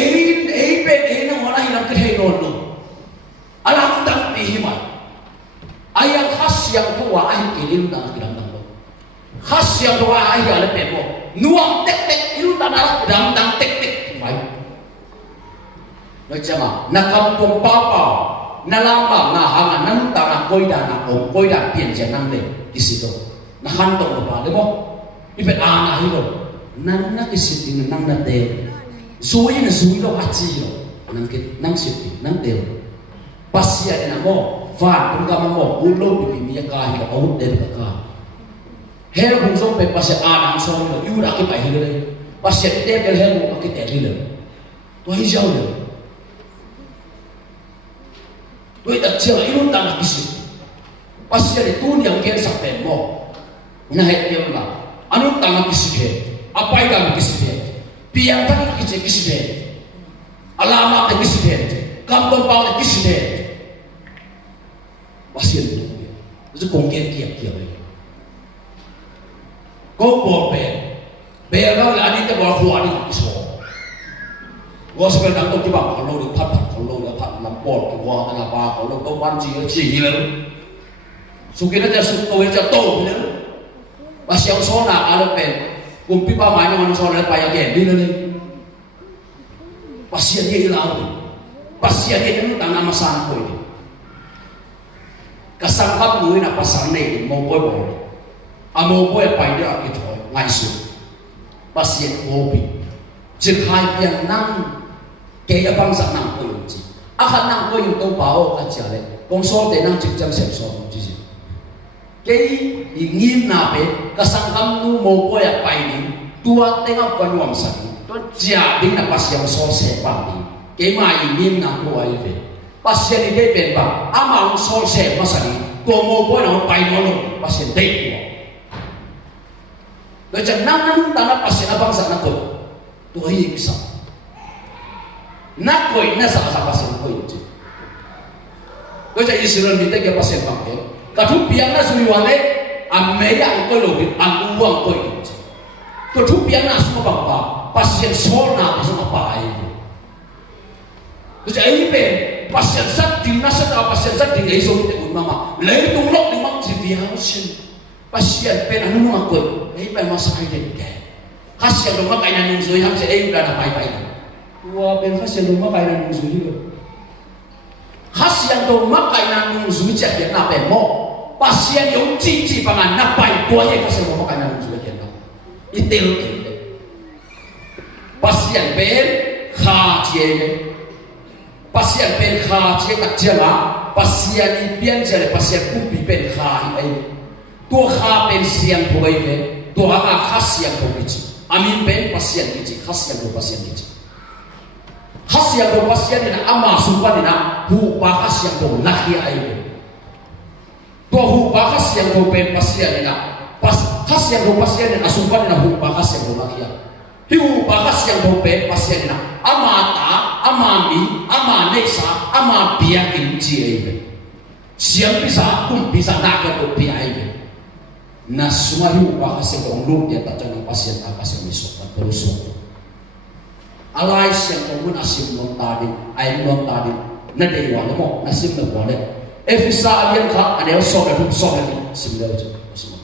na wala hilang ke hei no alam dang ti himai ayang khas yang tua ay kilin na kilang dang khas yang tua ay ala temo nuang tek ilu tanah dang tek mai nói chama na kampung papa na lama na hanga nan tanga koi da pian chen nang le isido na han tong ba le mo ibe ana hilo nan na kisiting nang na te suy lo achi lo nang siting nang te Pasian na mo van pun kama mo ulo bibimia kahi ka out de ka her bung so pe Pasian anang so lo yu da ki pai hile Pasian de kel her mo ki te hile to hi jau le to ta chia ilun ta na kisi Pasian de tu yang ken sa pe mo na he pe la anu ta na kisi ke apai ka na kisi ke piang ta na kisi ke alama ta kisi ke kampung pau ta kisi ke Pasian itu kongkian kia vậy, có bò bè đó là đi tới bò hoa đi cái số, hoa sẽ đang công ty bảo họ lâu được phát làm bò cái hoa là ba họ lâu công quan gì lớn, số kia nóจะสุดตัวจะโตเลยPasian số nào ăn được bè, cùng pi ba mai nó ăn số này phải ăn đi lên, Pasian gì là Pasian gì nó đang làm sao vậy kasangkap nuôi na pasang này mô bôi bò, mô bôi phải đi cái thôi ngay xuống, Pasian mô bị, chỉ khai piang năng cái băng sắc năng coi gì, khả năng coi đâu bảo cái gì đấy, công số để năng trực chân xem số gì gì, cái nghiêm na bé kasangkap nuôi mô bôi phải đi, tua tengah quan wang sari, tôi giả định là Pasian so sẻ bằng đi cái mà im na cô ấy về Pasian đi cái bên bằng ama so sẻ mà sao đi cô mua bữa nào bay nó luôn Pasian đấy của tôi chẳng nắm nắm ta na Pasian abang sana cô tôi hiểu sao na cô na sao sao Pasian cô itu tôi chẳng Israel đi tới cái Pasian bằng cái cả thứ biang na suy hoàn đấy mấy anh cô lột anh uang cô itu tôi thứ biang na semua bằng ba Pasian so na semua apa itu tôi chẳng ấy về Pasian sát tiếng na sát ao Pasian sát tiếng ấy rồi thì cũng mà lấy tung lốc đi mắc gì vì hao xin Pasian bên anh muốn mặc quần ấy bài mà sai đến kẻ Pasian đâu mắc cái này nung dưới ham sẽ ấy là bài bài tua bên Pasian đâu mắc cái này nung dưới đi Pasian đâu mắc cái này nung dưới chạy đến là bèn mò Pasian dùng chỉ bằng anh nắp bài tua ấy Pasian đâu mắc cái này nung dưới đến đâu ít tiền Pasian bên khá chế Pasian bên khá chế đặc chế là Pasian đi biến chế là Pasian cũng bị bên khá ấy tua khá bên xiang của ấy về tua khá xiang của cái gì amin bên Pasian cái gì khá xiang của Pasian cái gì khá xiang của Pasian là ama sumpah ni na hu ba khá xiang của laki ấy về tua hu ba khá xiang của bên Pasian ni na khá xiang của Pasian ni na sumpah ni na hu ba khá xiang của laki ấy hiu bahas yang berbeda Pasian na amata amami amanesa amabiakin jiaive siang bisa pun bisa naga berbiaive na semua hiu bahas yang berulang dia tak jangan Pasian yang misok terus alai siang kamu nasim non tadi air non tadi na dewa lemo nasim na boleh efisa alian kah ada sok lagi sembilan semua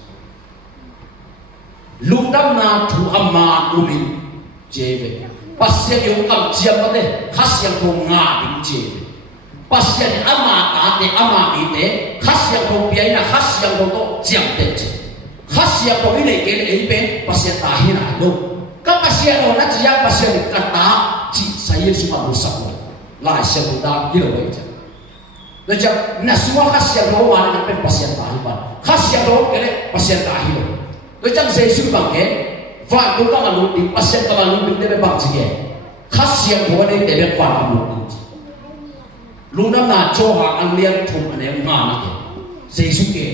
lundam na tu amma umin jeve Pasian yung kam jiam ate khas yang ko nga bin jeve Pasian ama ate ama ite khas yang ko piai na khas yang ko to jiam te khas yang ko ini ke ipe Pasian tahin ado ka Pasian na jiam Pasian kata ji saya semua rusak la saya udah gila baca Lejak na semua khas yang ko mana na Pasian tahin khas yang ko ke Pasian tahin Lejak saya suruh bangke Van tu kan lalu di Pasian kan lalu di tebe bang sih khas yang bukan di tebe van lalu luna na coha anlian tum ane mana ke Yesus ke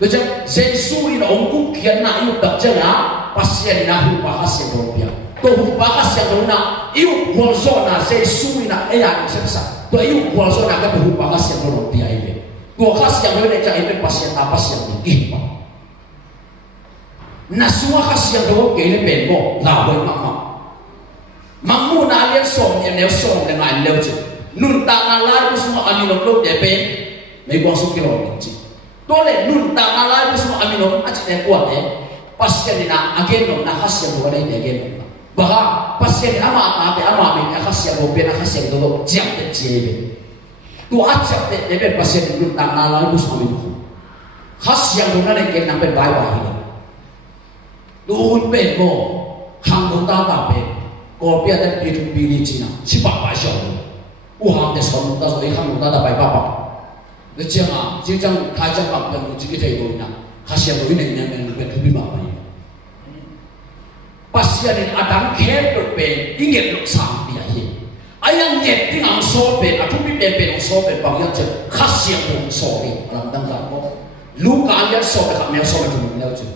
Lejak Yesus ini orang kian nak iu tak jana Pasian nahu bahas yang berbia tu bahas yang luna iu kuasa na Yesus ini nak ayat sebesar tu iu kuasa na kan bahas yang berbia ini tu khas yang luna cak ipe Pasian yang dikih na semua khas yang doa kele benbo lawai mamu na alian som yang neo som dengan leo je nun tangan lain semua aminom lo depen me buang sukiro ni tole nun tangan lain semua aminom aci ne kuat Pasian dina agenom na khas yang doa ni agenom bah Pasian ama me khas yang doa na khas yang doa jiam te jebe tu acap te depen Pasian nun tangan lain semua aminom khas yang doa ni agenom pen bye Luhun pen mo hang dong ta pen ko pia dan pi tu pi ni china chi pa pa xiao u hang de son ta so hang dong ta bai pa pa de jiang a ji jiang kai jiang pa pen ji ge dei do na ka xiao do ni ne ne pen tu bi ma ni Pasian ni adang khen do pen inget lo sang pi ai ayang net ting ang so pen atu pi pen so pen pa yang je ka xiao do so ni lam dang la ko lu ka ya so de ka me so de tu ni lo je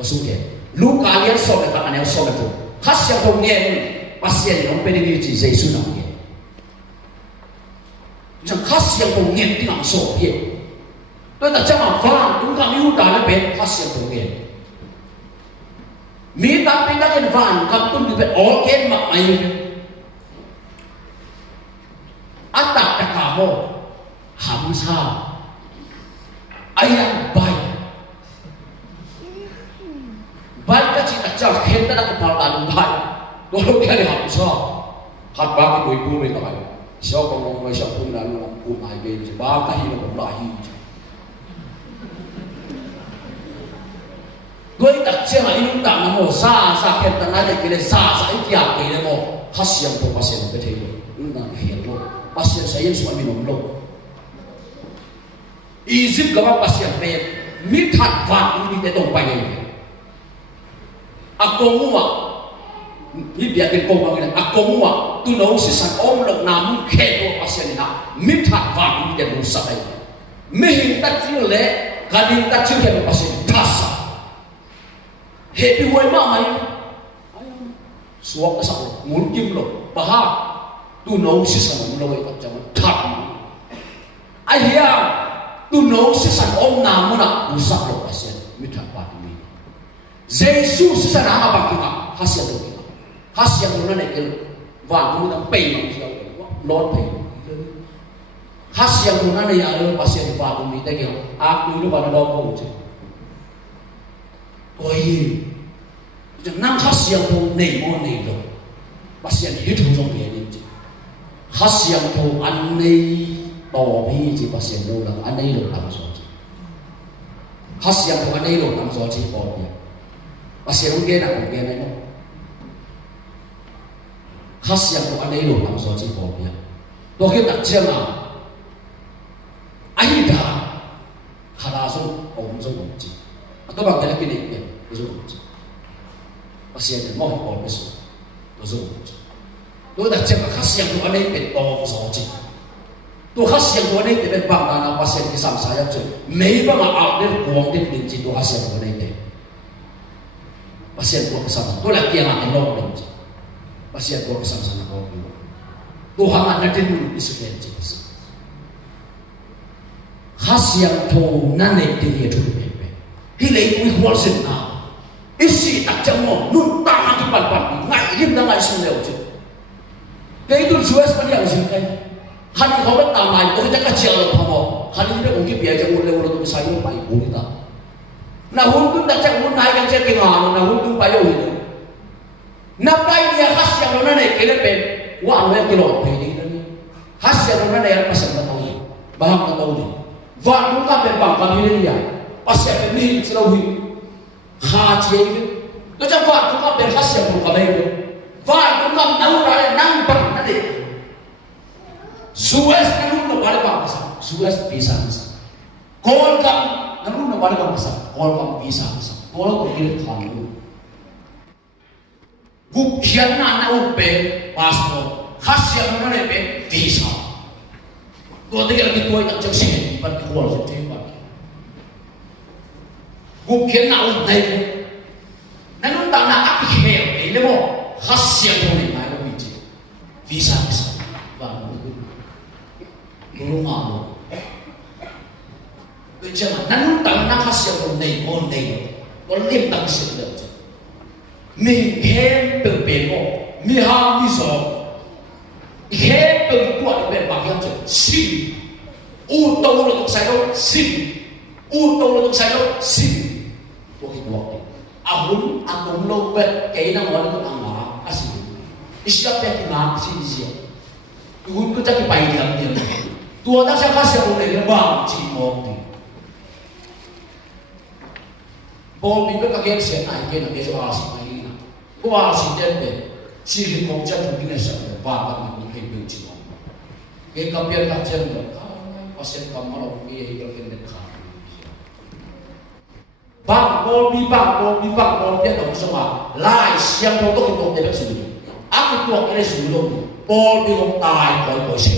lo su ke lu kalian so dekat aneh so itu khas yang kau ngen Pasian yang peduli di Yesus namanya macam khas yang kau ngen di nang so dia tu tak cuma van tu kami udah ada ben khas yang kau ngen mi tapi tak kan van kamu tu di ben organ mak ayu atak tak kamu hamsa ayam baik baik ka cita jauh kita nak kepala tanam baik, tolong dia lihat usah, hat bagi dua ibu mereka baik, siapa ngomong siapa pun lalu ngomong mai ben, baka hilang berlahi, dua tak cina ini tak namo sa kita nanti kita sa itu yang kita namo khas yang tu Pasian betul, ini nak hilang, Pasian saya semua minum lo, izin kawan Pasian ben, mithat van ini kita dong bayar. Aku muak ni biar ke ko bang a kong wa tu no si san om lo nam khe do pasian na mi tha wa ni de no sa ai me hin ta chi le ka din ta chi ke pasian thasa he pi wai ma mai suak sa mun kim lo pa ha tu no si san lo ai ta chang tha ai ya tu no si san om nam na no sa lo pasian mi tha wa ni Jesus si san ama bang ka pasian lo Pasian nó này cái vàng cũng đang bày bằng chiều lót bày Pasian nó này ở pasian vàng cũng đi đây kiểu ác nó vào nó đau khổ chứ ôi chẳng năng Pasian thô này mò này rồi pasian hết thùng trong bể đi chứ Pasian thô anh này tò bi chỉ pasian đâu là anh ấy được làm sao chứ Pasian thô anh ấy được làm sao chứ bỏ đi pasian không nghe nào không nghe này đâu Pasian của anh ấy luôn làm sao chỉ bỏ đi, tôi khi đặt chân à, anh đã khá là xong ổn xong ổn chứ, tôi bảo cái này cái này tôi xong ổn chứ, Pasian thì mong ổn cái số, tôi xong ổn chứ, tôi đặt chân là Pasian của anh ấy bị to sao chứ, tôi Pasian của anh ấy thì bị bằng đàn ông Pasian thì sắm sai chứ, mấy bằng ảo đến quăng đến đến chỉ tôi Pasian của anh ấy đấy, Pasian của sắm, tôi là kia là anh lo đến chứ. Pasian ko sama-sama ko biwa. Tuhan natin mo isulit Jesus. Pasian to nanay din ito bebe. Hilay ko iwasin na. Isi at siya mo nung tama di palpal. Ngayon na nga isulew siya. Kaya ito Suez pa niya usin kayo. Hani ko ba tama ito kita katsiyalo pa mo. Hani nila kung kipiyay siya ulew na ito sa'yo pa ipunita. Nahundun na siya unay kang siya kingano. Nahundun pa yun ito. Napai dia khas yang mana naik kena pen, wah orang kilo apa ini kita ni, khas yang mana yang pasal tak tahu, bahang tak tahu ni, wah muka pen bang kami ni dia, pasal pen ni selalu haji ini, tu macam wah muka pen khas yang muka ini, wah muka tahu raya nampak nanti, Suez nalu nak balik bangsa, Suez bisa bangsa, kol kam nalu nak balik bangsa, kol kam bisa bangsa, kol kau kira kamu. Buktian na upe passport, khas yang mana upe visa. Kau tinggal di tuai tak cek sih, pada keluar saja pak. Buktian na upe, namun tak nak apa hal, ini mo khas yang mana mana upe visa visa, bang. Guru malu. Macam namun tak nak khas yang mana, kau lim tak sedap. Mình khen từ bề ngộ, mi ha mi gió, khen từ quạt bề bạc yang chừng xin, u tô là tụng sai đâu xin, u tô là tụng sai đâu xin, tôi hiểu không? Ahun atung lâu bề cái nào nói được ang ngã, asin, isiap yang kita xin gì, tuhun kita kita bayar dia, tua dah saya kasih aku ni bang cimong ni. Bom itu kagian siapa yang nak kerja asing ni. Qua sinh nhân để chỉ hình một chân một cái sợi và các những hình đường chỉ một cái cam biên các chân được có sẽ cầm mà lòng cái cái cái này khác bang bom biên đồng xong à lại xem tôi có một cái sử dụng áp dụng cái sử dụng bom biên không tài khỏi khỏi sẽ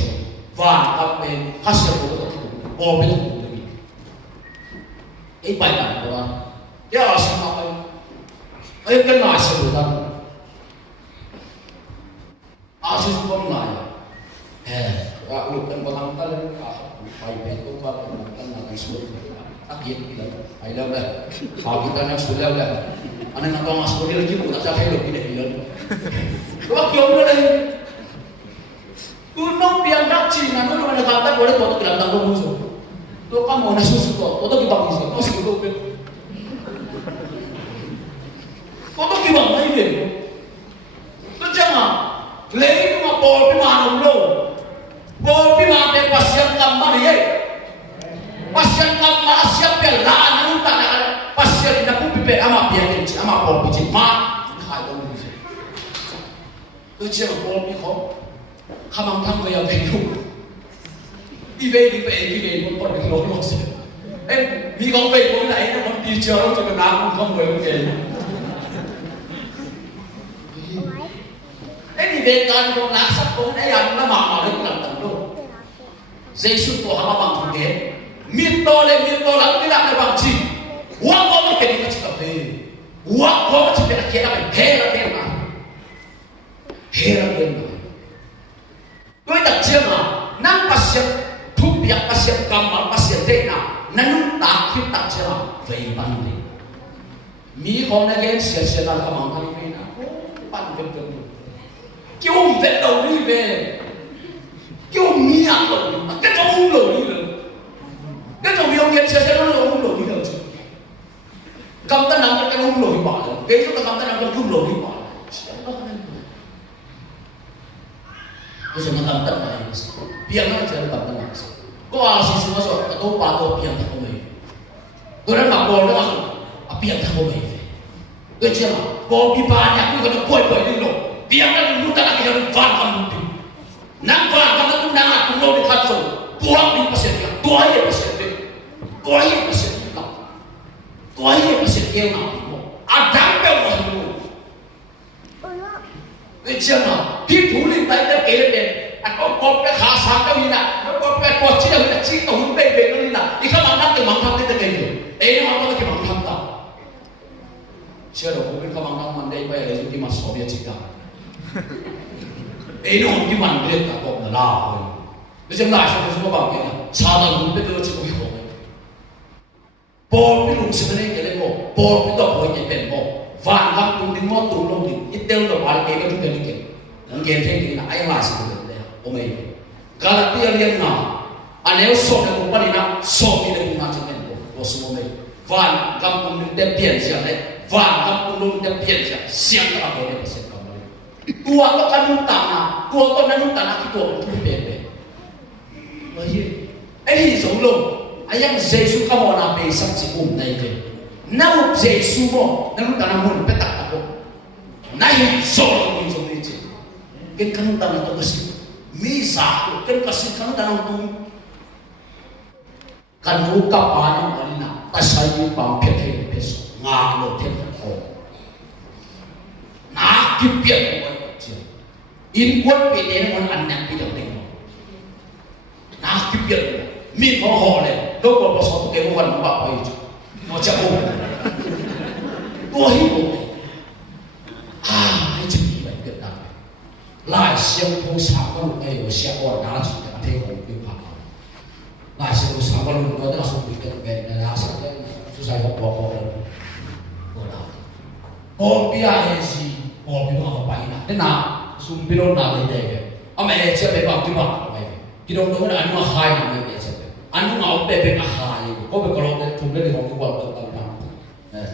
và các bên phát hiện tôi có bom biên không được cái bài bản của bạn cái là sao mà ấy cái này sẽ được không? Asis pun naik. Kalau kan orang tak ada, baik itu kalau kan nak isbut, akhir kita, ayam dah, kalau kita nak sekolah dah, anak nak tahu sekolah lagi pun tak sampai lagi dah hilang. Kau kau boleh, gunung biang dak Cina, tu mana kata boleh kau tu kelam tanggung musuh, tu kamu nak susu kau tu kita bisa, kau susu kau. Kau tu gimana ini? Tu jangan, lagi tu mah bol pi mana belum? Bol pi mana pasian kamar ye? Pasian kamar siapa yang lah? Nanti tak ada pasian nak pun pipe ama pian je, ama bol pi je, mak kaya dong ni. Tu jangan bol pi kau, kamang thang kau yang penuh. Đi về một con đường lối lối em đi con về mỗi ngày nó còn đi chờ cho nó làm không về ok về can của nát sắc của này ăn nó mà đấy làm tận luôn Giêsu của họ bằng thằng kế miên to lên miên to lắm cái làm bằng gì quá có cái gì mà chỉ cần thế quá có chỉ để kia là mình he là thế mà tôi đặt chiếc mà năng Pasian thu biếc Pasian cầm Pasian thế nào năng tác khi đặt chiếc mà về ban đi mi con này cái xe là cầm hàng cái này nào ban cái kêu ông về đầu đi về kêu ông mi ăn rồi cái chỗ ông rồi đi rồi cái chỗ mi ông cái xe nó ông rồi đi rồi cầm tay nắm cái ông rồi bỏ rồi cái chỗ cầm tay nắm cái ông rồi đi bỏ Kasi nakamtan na yun. Piang na siya nakamtan na siya. Kung si sumaso, ito pa ito, piang na kumay. Kung na mag-ball na ako, piang na kumay. Kaya siya nga, kung pipa niya, kung ito boy din lo. Piang na yung luta na kaya van ka mundi. Nang van ka na kung nangat, kung lo ni Katso, tuwang din pa siya. Tuwaye pa siya. Tuwaye pa siya. Tuwaye pa siya kaya nga. Adang pa yung mahal mo. Kaya siya nga, khi thủ lĩnh tay ta kể lên anh có cái khá sáng đâu như nào nó có cái quạt chỉ là người ta chỉ tàu hướng về nó như nào thì các bạn đang từ mắng thăm tới tới đây rồi đấy nó có cái mắng thăm tao chưa đâu không biết các bạn đang mắng đây bây giờ chúng ta mà số địa chỉ cả đấy nó không cái mắng lên cả cộng là lao rồi bây giờ lại sao chúng ta bảo cái này sao tao không biết đâu chỉ có cái khổ này bò cái lùng sừng này cái này bò cái tàu hồi nhảy bền bò vàng găm tung đến mót tung lông thì ít tiêu đầu bài cái chúng ta đi kể Ang genteng di na ay lasa ko deh. Omay. Kalau tiang yang na, aneo so na kung panina so ni na kung macam itu. Bosu omay. Van kampung ni dia pian siang le. Van kampung ni dia pian siang tak boleh pasal kamu. Tua tu kan nuntana, tua tu kan nuntana kita tu bebe. Lagi, solo lo. Ayam Yesus kamu na besar si nai ke. Nau Yesus mo, nuntana mun petak aku. Nai solo ni so ni. Kan kan tanah tu kasih misa kan kasih kan tanah tu kan muka panjang alina tasai pampet he peso ngalo tem ko na kipiat ko in kuat pede mon anak tidak tengok na kipiat mi ko hole do ko pasal ke ko kan ba itu mo jago to hi ko lại xem không sao có lúc này sẽ còn đá chỉ để thấy không biết pháp lại xem không sao có lúc đó là không biết cái bệnh này là sao đấy chú sai học bỏ còn bây giờ gì còn bây giờ học bài nào thế nào xung biết đâu nào để mẹ sẽ phải bảo cái bảo vậy cái đâu đó là anh mà khai mà mẹ sẽ anh cũng ngáo để bên khai có phải có lúc đấy chúng đấy không có quan tâm nào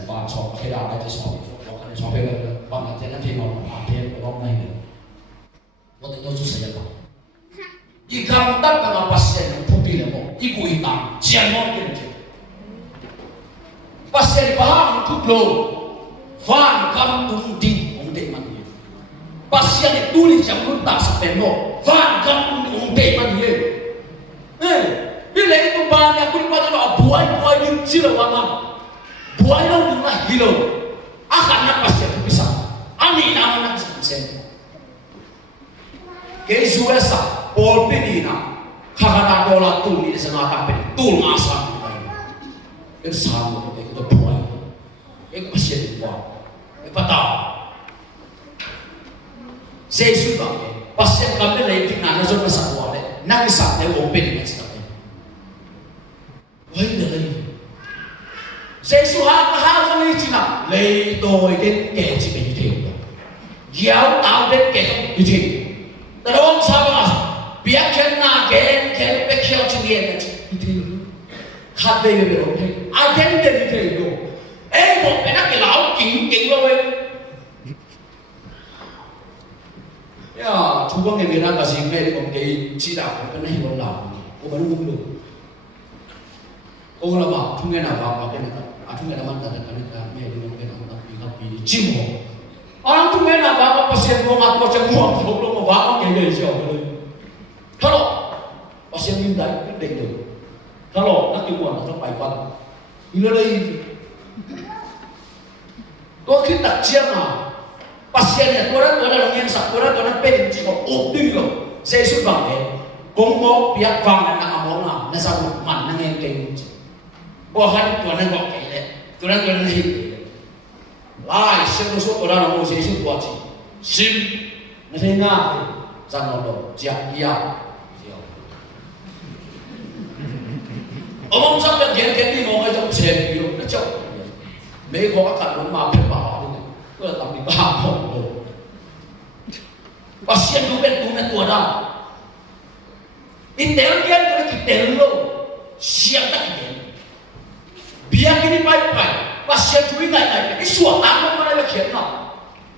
bạn chọn cái nào cái chọn cái chọn cái bạn là thế là thế nào bạn thế cái lúc này Waktu itu saya tahu. Jika tak dengan pasien yang putih lemo, iku hitam, jangan mungkin. Pasien paham kublo, van kampung di ungde mandi. Pasien itu tulis yang luntas sepemo, van kampung di ungde mandi. Bila itu banyak pun pada lo buai di Cilawang, buai lo di mana hilo, akan pasien bisa. Ani nama pasien. Kaya suwesa, Paul pinina, kakana dola tu ni sana tapi tu masa itu sama itu buai, itu pasien buai, itu patah. Saya suka pasien kami lagi tinggal di zona satu ada, nak kisah dia open ni macam ni. Wah ini lagi. Saya suka hal ni cina, lagi tu ini kerja begitu. Jauh tahu dia kerja begitu. Terus sama, biar kena ken pekhiau cingin itu, kade ni berapa? Agen jadi itu, mau pernah kelau king loh. Ya, cuba kemana kasih mereka mungkin cita pernah hilang lah, baru dulu. Lama, cuma apa kena, cuma nama tak mereka mungkin orang pilih cimo. Orang tu mana apa pasien rumah tu macam muak, belum apa yang dia jauh dulu. Kalau pasien minta itu, kalau nak dibuat atau payah, ini lagi. Kau kita ciam Pasian ya tua orang yang sak tua pen ciko opting lo. Saya sudah bang kongko pihak bang dan nak among lah, nasa man nangen keng. Bohan tua nengok kele, tua hit. Lai semusuh orang mau saya sudah buat sim, nanti nak jangan lo, siap iya. Ông sắp nhận kiến kiến đi một cái trong xe nhiều nó chậm mấy có cả đúng mà phải bảo đi cứ là tầm đi ba hồn đồ và xiên cũng bên tua đó in đéo kiến cái kịch đéo luôn xiên tắt kiến biar cái đi bay và xiên chú ý ngày cái sủa tăng nó đây là khiến nào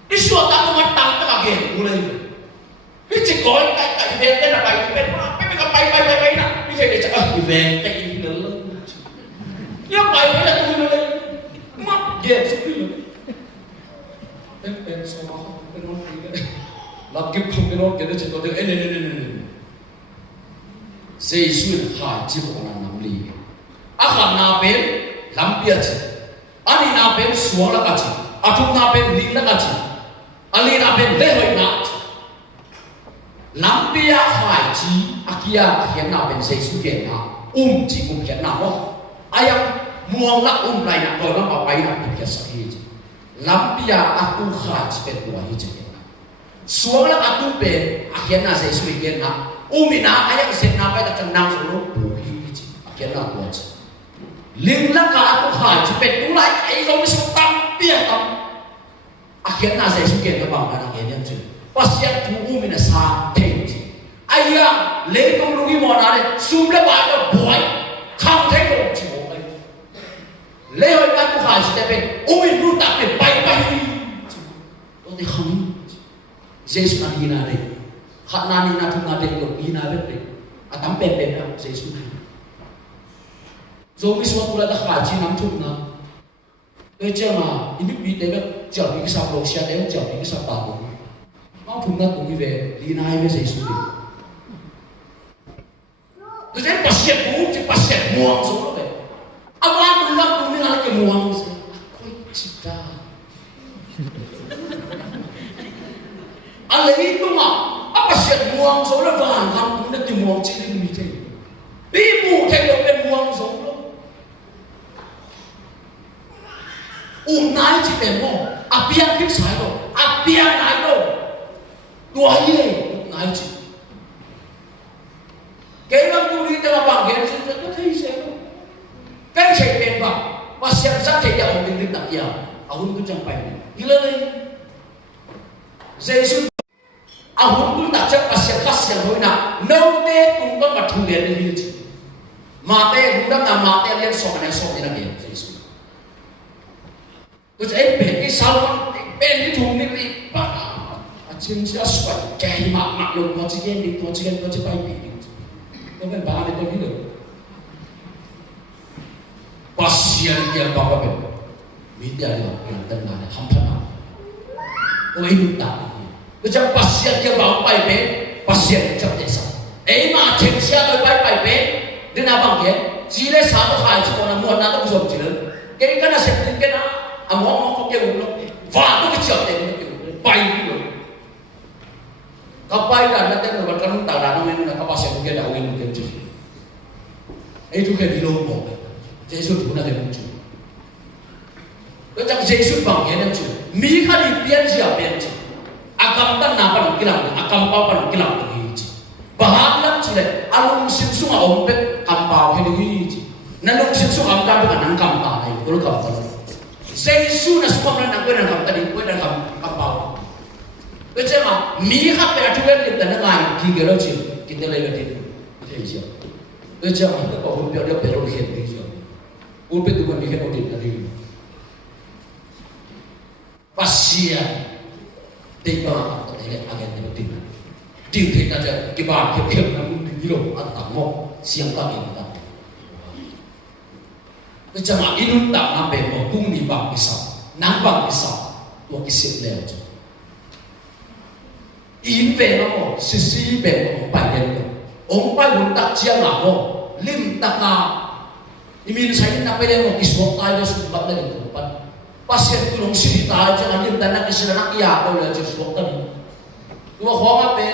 cái sủa tăng nó mất tăng tất cả kiến cũng lên cái chỉ có cái về đây là bay bên bay nè như thế để chắc về cái nhưng bài phải là tôi nói mắt dễ xuống đi em sao mà không cái nó gì làm kiếm không cái nó chỉ có được em Jesus khai chỉ có là nắm lì khám na bên làm bia chứ anh na bên xuống là cái gì thùng na bên linh là cái gì anh na bên lễ hội na làm bia khai chỉ kia hiện na bên Jesus hiện na chỉ hiện na không ayam muang nak lai nak kau nak apa nak biasa hiji. Lampia aku khai pen dua hiji. Suang nak aku pen akhirnya saya suigen nak umina ayam sen nak pai tak cenang solo hiji. Akhirnya aku aja. Ling nak aku khai pen dua ai kau mesti tampia tam. Akhirnya saya suigen ke bang anak akhirnya tu. Pasian tu umina sa hiji. Ayam lekong lungi mau nare sumber banyak boy. Không thấy đồ chỉ một đây lễ hội các cô hải sẽ đẹp ôi luôn đặt để bay tôi thấy không Jesus anh na đây khát na ni na thung na đây được đi na biết đấy tắm bền bền nào Jesus rồi cái số tôi đã khai chi nắm thung na tôi chưa mà in biết biết đấy đó chở những cái sao đồ xe đấy chở những cái sao tàu đúng nó thung na cùng đi về đi na với Jesus đi tôi thấy Pasian cũng chỉ Pasian muang số đó vậy. Ông ăn cũng lắm cũng là cái muang gì. Ôi chết ra. Anh lấy đúng không? Pasian muang số đó vàng không cũng là cái muang chỉ là như thế. Đi mù thay đổi bên muang số đó. Nai chỉ bên mò. Piang biết sai đâu. Piang nai đâu. Đuổi gì? Nai chỉ. Cái đó tôi đi theo bằng hiện sinh có thấy sao cái chạy đèn bằng và xem sát chạy dạo mình đi đặt giờ ông cũng chẳng phải như lên đây Jesus ông cũng đặt chắc và xem khác xem hồi nào nâu tê cũng có mặt thùng điện như thế mà tê cũng đang làm mà tê liên sọ này sọ như là gì Jesus tôi sẽ biết cái sao bên cái thùng này đi bà chân sẽ xoay cái mặt luôn có chỉ đi có chỉ bay bị tôi bên bà này tôi biết được Pasian dia bapa ben media dia yang tenang hampa na oi minta tu jam Pasian dia bapa ben Pasian jam desa mà chen sia tôi pai ben dia na bang ke chỉ lấy sao tôi khai cho nó mua na tôi dùng chỉ lớn cái na sẽ cái na mong không kêu nó và tôi cái chuyện này bay được kapay dan natin na barkanong tara na ngayon nakapasya mo kaya dawin mo kaya Diyos. Ito kaya nilong mo. Jesus po na kaya mo Diyos. Kaya Jesus bang yan ang Diyos. Mika ni piyan siya piyan siya. Akam tan na pa ng kilang. Akam pa pa ng kilang ng hiji. Bahag lang sila. Along sinso nga ompet kampaw kaya ng hiji. Nalong sinso kampaw ka ng kampaw. Pero kampaw. Jesus na sumam na nagwe ng kampaw. Pwede ng kampaw. Bây giờ mà Mỹ khắp về chúng em thì tận ngày thì cái đó chịu cái đó lấy cái tiền thế chưa bây giờ mà nó có hôn biểu được biểu hiện thì chưa hôn biết tụi mình cái hôn tiền là gì Pasian tiền bạc có thể là anh em tiền tiền thì là cái bạc cái nó đi đâu ăn tạm mò xiang tạm gì đó bây giờ mà in tạm nam bề một cung đi bằng cái sao nắng bằng cái sao một cái sự leo in về nó mò xí về nó bài đen rồi ông bài muốn đặt chiang nào mò lim đặt à imin sai na pwede mo kiswak tayo sa ulat na dito pan Pasian kulung sini tahu jangan dia tanah kisah nak iya kalau dia justru waktu ni. Gua kau apa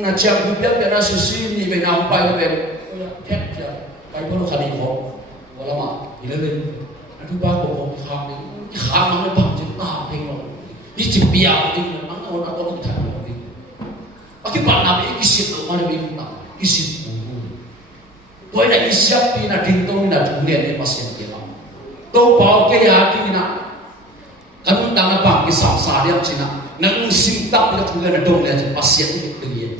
ngajak grup dia nak susi ni benar apa yang tek dia. Kalau kau kali kau, kalau mak, ini le, aduh bapak kau kham ni mana bang cerita penglo. Ini cipiau ni, mana orang tahu kita ni. Akibat nabi kisah tu mana bintang, kisah bulu. Kau nak isyak ni nak dintong nak dunia ni pasian dia. Kau bawa ke yakin nak. Kami tak nampak kisah saharian Cina. Nang singkap kita juga ada dong dia pasian itu dia.